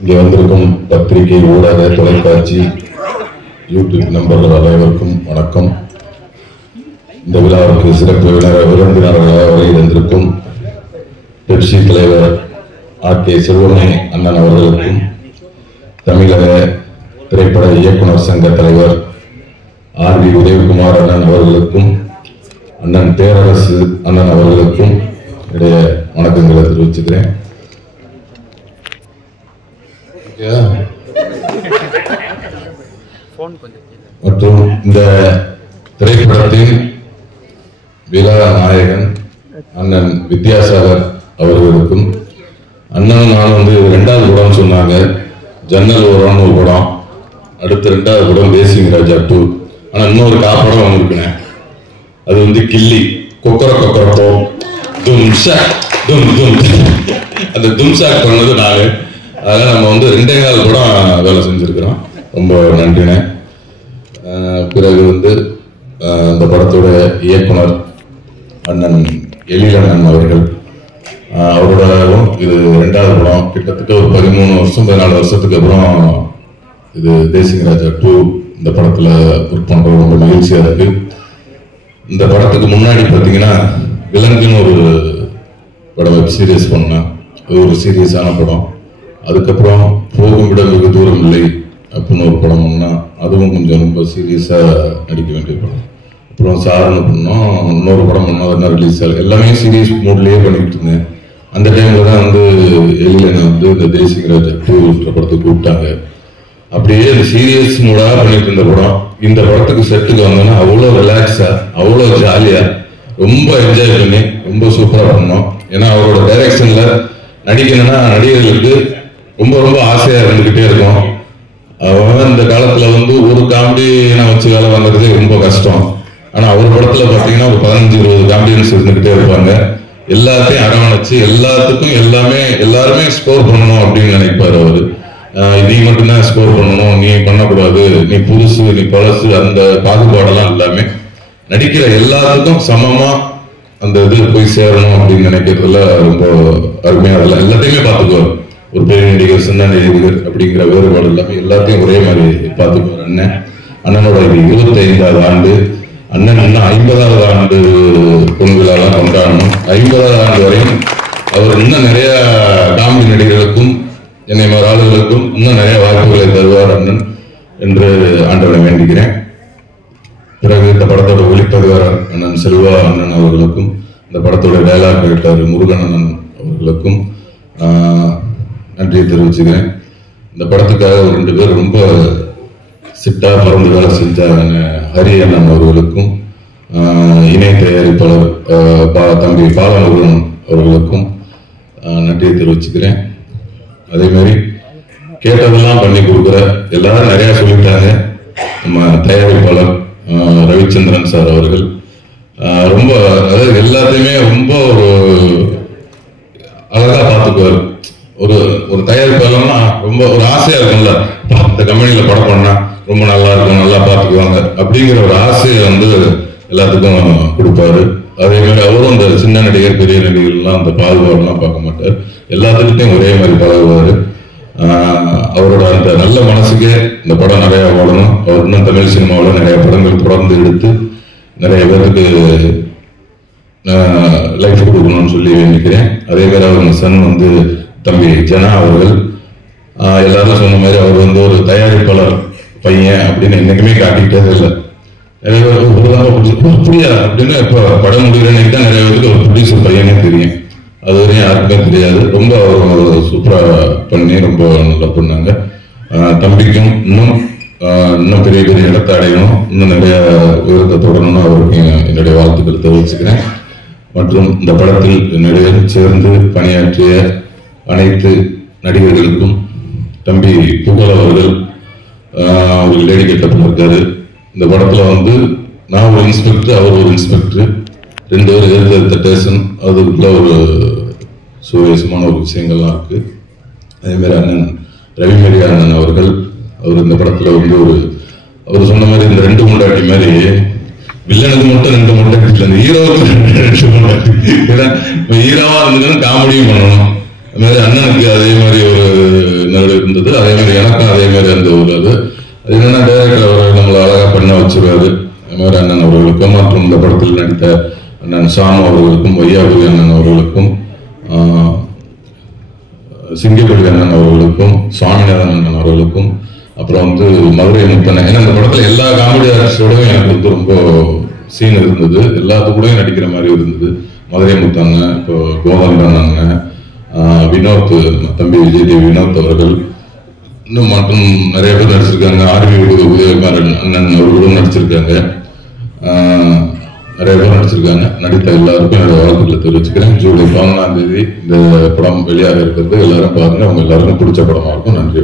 இங்கே வந்திருக்கும் பத்திரிகை, ஊடக, தொலைக்காட்சி, யூடியூப் நண்பர்கள் அனைவருக்கும் வணக்கம். இந்த விழாவுக்கு சிறப்பு விருந்தினர்களாக வந்திருக்கும் பெப்சி தலைவர் ஆர்.கே. செல்வமணி அண்ணன் அவர்களுக்கும், தமிழக திரைப்பட இயக்குனர் சங்க தலைவர் ஆர்.வி. உதயகுமார் அண்ணன் அவர்களுக்கும், அண்ணன் பேரரசு அண்ணன் அவர்களுக்கும், என்னுடைய வணக்கங்களை தெரிவிச்சுக்கிறேன். மற்றும் இந்த திரைப்படத்தின் விழா நாயகன் அண்ணன் வித்யாசாகர் அவர்களுக்கும், அண்ணன் நான் வந்து 2வது படம் சொன்னாங்க, ஜன்னல் ஓரம்னு ஒரு படம், அடுத்த 2வது படம் தேசிங் ராஜா 2. ஆனா இன்னொரு காப்படம் வந்திருக்கேன், அது வந்து கில்லி கொக்கரப்போ தும்ஷா தும் தும், அந்த தும்ஷாக் பண்ணது நானு. அதனால நம்ம வந்து 2.25 படம் வேலை செஞ்சிருக்கிறோம். ரொம்ப நன்றினே. பிறகு வந்து இந்த படத்தோட இயக்குனர் அண்ணன் எழிலண்ணன் அவர்கள், அவரோட இது 2வது படம். கிட்டத்தட்ட ஒரு 13 வருஷம் 14 வருஷத்துக்கு அப்புறம் இது தேசிங் ராஜா 2 இந்த படத்துல ஒர்க் பண்றது ரொம்ப மகிழ்ச்சியா இருக்கு. இந்த படத்துக்கு முன்னாடி பார்த்தீங்கன்னா விலங்குன்னு ஒரு படம் வெப் சீரிஸ் பண்ணேன். அது ஒரு சீரியஸான படம். அதுக்கப்புறம் போகும் விட வெகு தூரம் இல்லை அப்படின்னு ஒரு படம் பண்ணால் அதுவும் கொஞ்சம் ரொம்ப சீரியஸாக நடிக்க வேண்டிய படம். அப்புறம் சார்னு பண்ணோம், இன்னொரு படம் பண்ணோம், அதெல்லாம் ரிலீஸ் ஆகல. எல்லாமே சீரியஸ் மூட்லேயே பண்ணிட்டு இருந்தேன். அந்த டைமில் தான் வந்து எழிலனை வந்து இந்த தேசிங் ராஜா 2 படத்துக்கு கூப்பிட்டாங்க. அப்படியே இந்த சீரியஸ் மூடாக பண்ணிட்டு இருந்த படம் இந்த படத்துக்கு செட்டுக்கு வந்தோன்னா அவ்வளோ ரிலாக்ஸா, அவ்வளோ ஜாலியா, ரொம்ப என்ஜாய் பண்ணி ரொம்ப சூப்பரா பண்ணோம். ஏன்னா அவரோட டைரக்ஷன்ல நடிக்கணும்னா நடிகர்களுக்கு ரொம்ப ரொம்ப ஆசையா இருந்துகிட்டே இருக்கும். அவன் இந்த காலத்துல வந்து ஒரு காமெடி நான் வச்சு வேலை வாங்குறதே ரொம்ப கஷ்டம். ஆனா அவர் படத்துல பாத்தீங்கன்னா ஒரு 15-20 காமெடியன்ஸ் இருந்துகிட்டே இருப்பாங்க. எல்லாத்தையும் அரவணைச்சு எல்லாத்துக்கும் எல்லாருமே ஸ்கோர் பண்ணணும் அப்படின்னு நினைப்பாரு அவரு. நீ மட்டும்தான் ஸ்கோர் பண்ணணும், நீ பண்ணக்கூடாது, நீ புதுசு நீ பழசு, அந்த பாகுபாடெல்லாம் எல்லாமே நடிக்கிற எல்லாத்துக்கும் சமமா அந்த இது போய் சேரணும் அப்படின்னு நினைக்கிறதுல ரொம்ப அருமையா அதெல்லாம் எல்லாத்தையுமே பார்த்துக்குவார். ஒரு பெரிய நடிகர், சின்ன நடிகர் அப்படிங்கிற வேறுபாடு எல்லாமே எல்லாத்தையும் ஒரே மாதிரி பார்த்துக்குவார் அண்ணன். அண்ணனோட இது 25வது ஆண்டு. அண்ணன் இன்னும் 50வது ஆண்டு பொன்விழாலாம் கொண்டாடணும். 50வது ஆண்டு வரையும் அவர் இன்னும் நிறைய காமெடி நடிகர்களுக்கும் என்னை மாதிரி ஆளுகளுக்கும் இன்னும் நிறைய வாய்ப்புகளை தருவார் அண்ணன் என்று ஆண்டவனை வேண்டிக்கிறேன். பிறகு இந்த படத்தோட ஒளிப்பதிவாளர் அண்ணன் செல்வா அண்ணன் அவர்களுக்கும், இந்த படத்தோட டயலாக் ரைட்டர் முருகன் அண்ணன் அவர்களுக்கும் நன்றியை தெரிவிச்சுக்கிறேன். இந்த படத்துக்காக ஒரு 2 பேர் ரொம்ப சிட்டா பறந்து வேலை செஞ்ச ஹரி அண்ணன் அவர்களுக்கும், இணை தயாரிப்பாளர் தம்பி பாலமுருகன் அவர்களுக்கும் நன்றியை தெரிவிச்சுக்கிறேன். அதே மாதிரி கேட்டதெல்லாம் பண்ணி கொடுக்குற எல்லாரும் நிறைய சொல்லிட்டாங்க. நம்ம தயாரிப்பாளர் ரவிச்சந்திரன் சார் அவர்கள் ரொம்ப, அதாவது எல்லாத்தையுமே ரொம்ப ஒரு அழகா பார்த்துக்குவார். ஒரு தயாரிப்பாளர்னா ரொம்ப ஒரு ஆசையா இருக்கும்ல, இந்த கம்பெனியில படம் பண்ணா ரொம்ப நல்லா இருக்கும், நல்லா பார்த்துக்குவாங்க அப்படிங்கிற ஒரு ஆசையை வந்து எல்லாத்துக்கும் கொடுப்பாரு. அதே மாதிரி அவரும் அந்த சின்ன நடிகர் பெரிய நடிகர்லாம் அந்த பாகுபாடுலாம் பார்க்க மாட்டார், எல்லாத்துக்கிட்டையும் ஒரே மாதிரி பழகுவாரு. அவரோட அந்த நல்ல மனசுக்கே இந்த படம் நிறைய ஓடணும். அவர் இன்னும் தமிழ் சினிமாவில் நிறைய படங்கள் தொடர்ந்து எடுத்து நிறைய பேருக்கு லைஃப் கொடுக்கணும்னு சொல்லி நினைக்கிறேன். அதே மாதிரி அவர் சன் வந்து தம்பி ஜனா அவர்கள், எல்லாரும் சொன்ன மாதிரி அவர் வந்து ஒரு தயாரிப்பாளர் பையன் அப்படின்னு என்னைக்குமே காட்டிக்கிட்டே இல்லை. நிறைய பேருக்கு அப்படியா அப்படின்னு இப்போ படம் முடிகிறேன்னு தான் நிறைய பேருக்கு ஒரு ப்ரொடியூசர் பையனே தெரியும். அது வரையும் யாருக்குமே தெரியாது. ரொம்ப சூப்பராக பண்ணி ரொம்ப நல்லா பண்ணாங்க. தம்பிக்கும் இன்னும் பெரிய பெரிய இடத்தை அடையணும், இன்னும் நிறைய உயரத்தை தொடரணும்னு அவருக்கு என்னுடைய வாழ்த்துக்கள் தெரிவிச்சுக்கிறேன். மற்றும் இந்த படத்தில் என்னுடைய சேர்ந்து பணியாற்றிய அனைத்து நடிகர்களுக்கும், தம்பி புகழ் அவர்கள் லேடி கெட்டப்பில் இருக்காரு. இந்த படத்துல வந்து நான் ஒரு இன்ஸ்பெக்டர், அவர் ஒரு இன்ஸ்பெக்டர், 2 பேர் எதிர்த்த ஸ்டேஷன், அதுக்குள்ள ஒரு சுவேசமான ஒரு விஷயங்கள்லாம் இருக்கு. அதே மாதிரி அண்ணன் ரவிமரி அண்ணன் அவர்கள், அவர் இந்த படத்துல வந்து அவர் சொன்ன மாதிரி இந்த 2 மூண்டாட்டி மாதிரி வில்லனுக்கு மட்டும் 2 மூண்டாட்டி இல்லை, இந்த ஹீரோவுக்கு 2 மூண்டாட்டி. ஏன்னா ஹீரோவா இருந்ததுன்னு காமெடியும் பண்ணணும். அது மாதிரி அண்ணனுக்கு அதே மாதிரி ஒரு நிலை இருந்தது. அதே மாதிரி எனக்கும் அதே மாதிரி அந்த ஒரு அது என்னன்னா டைரக்டர் அவர்கள் நம்மளை அழகா பண்ண வச்சிருவாரு. அது மாதிரி அண்ணன் அவர்களுக்கும் மற்றும் இந்த படத்தில் நடித்த அண்ணன் சாமு அவர்களுக்கும், வையாபுரி அண்ணன் அவர்களுக்கும், சிங்கப்பள்ளி அண்ணன் அவர்களுக்கும், சுவாமிநாதன் அண்ணன் அவர்களுக்கும், அப்புறம் வந்து மதுரை முத்தனை. ஏன்னா இந்த படத்துல எல்லா காமெடி ஆர்டிஸ்டோடவும் எனக்கு வந்து ரொம்ப சீன் இருந்தது. எல்லாத்துக்கூடயும் நடிக்கிற மாதிரி இருந்தது. மதுரை முத்தாங்க, இப்போ கோவந்தனாங்க, வினோத், தம்பி விஜய் தேவி வினோத் அவர்கள், இன்னும் மற்றும் நிறைய பேர் நடிச்சிருக்காங்க. ஆர்வி உதயகுமாரன் அண்ணன் அவர்களும் நடிச்சிருக்காங்க. நிறைய பேர் நடிச்சிருக்காங்க. நடித்த எல்லாருக்கும் என்னோட வாழ்த்துக்களை தெரிவிச்சுக்கிறேன். ஜூலை 14ஆம் தேதி இந்த படம் வெளியாக இருக்கிறது. எல்லாரும் பாருங்க. அவங்க எல்லாருக்கும் பிடிச்ச படமா இருக்கும். நன்றி.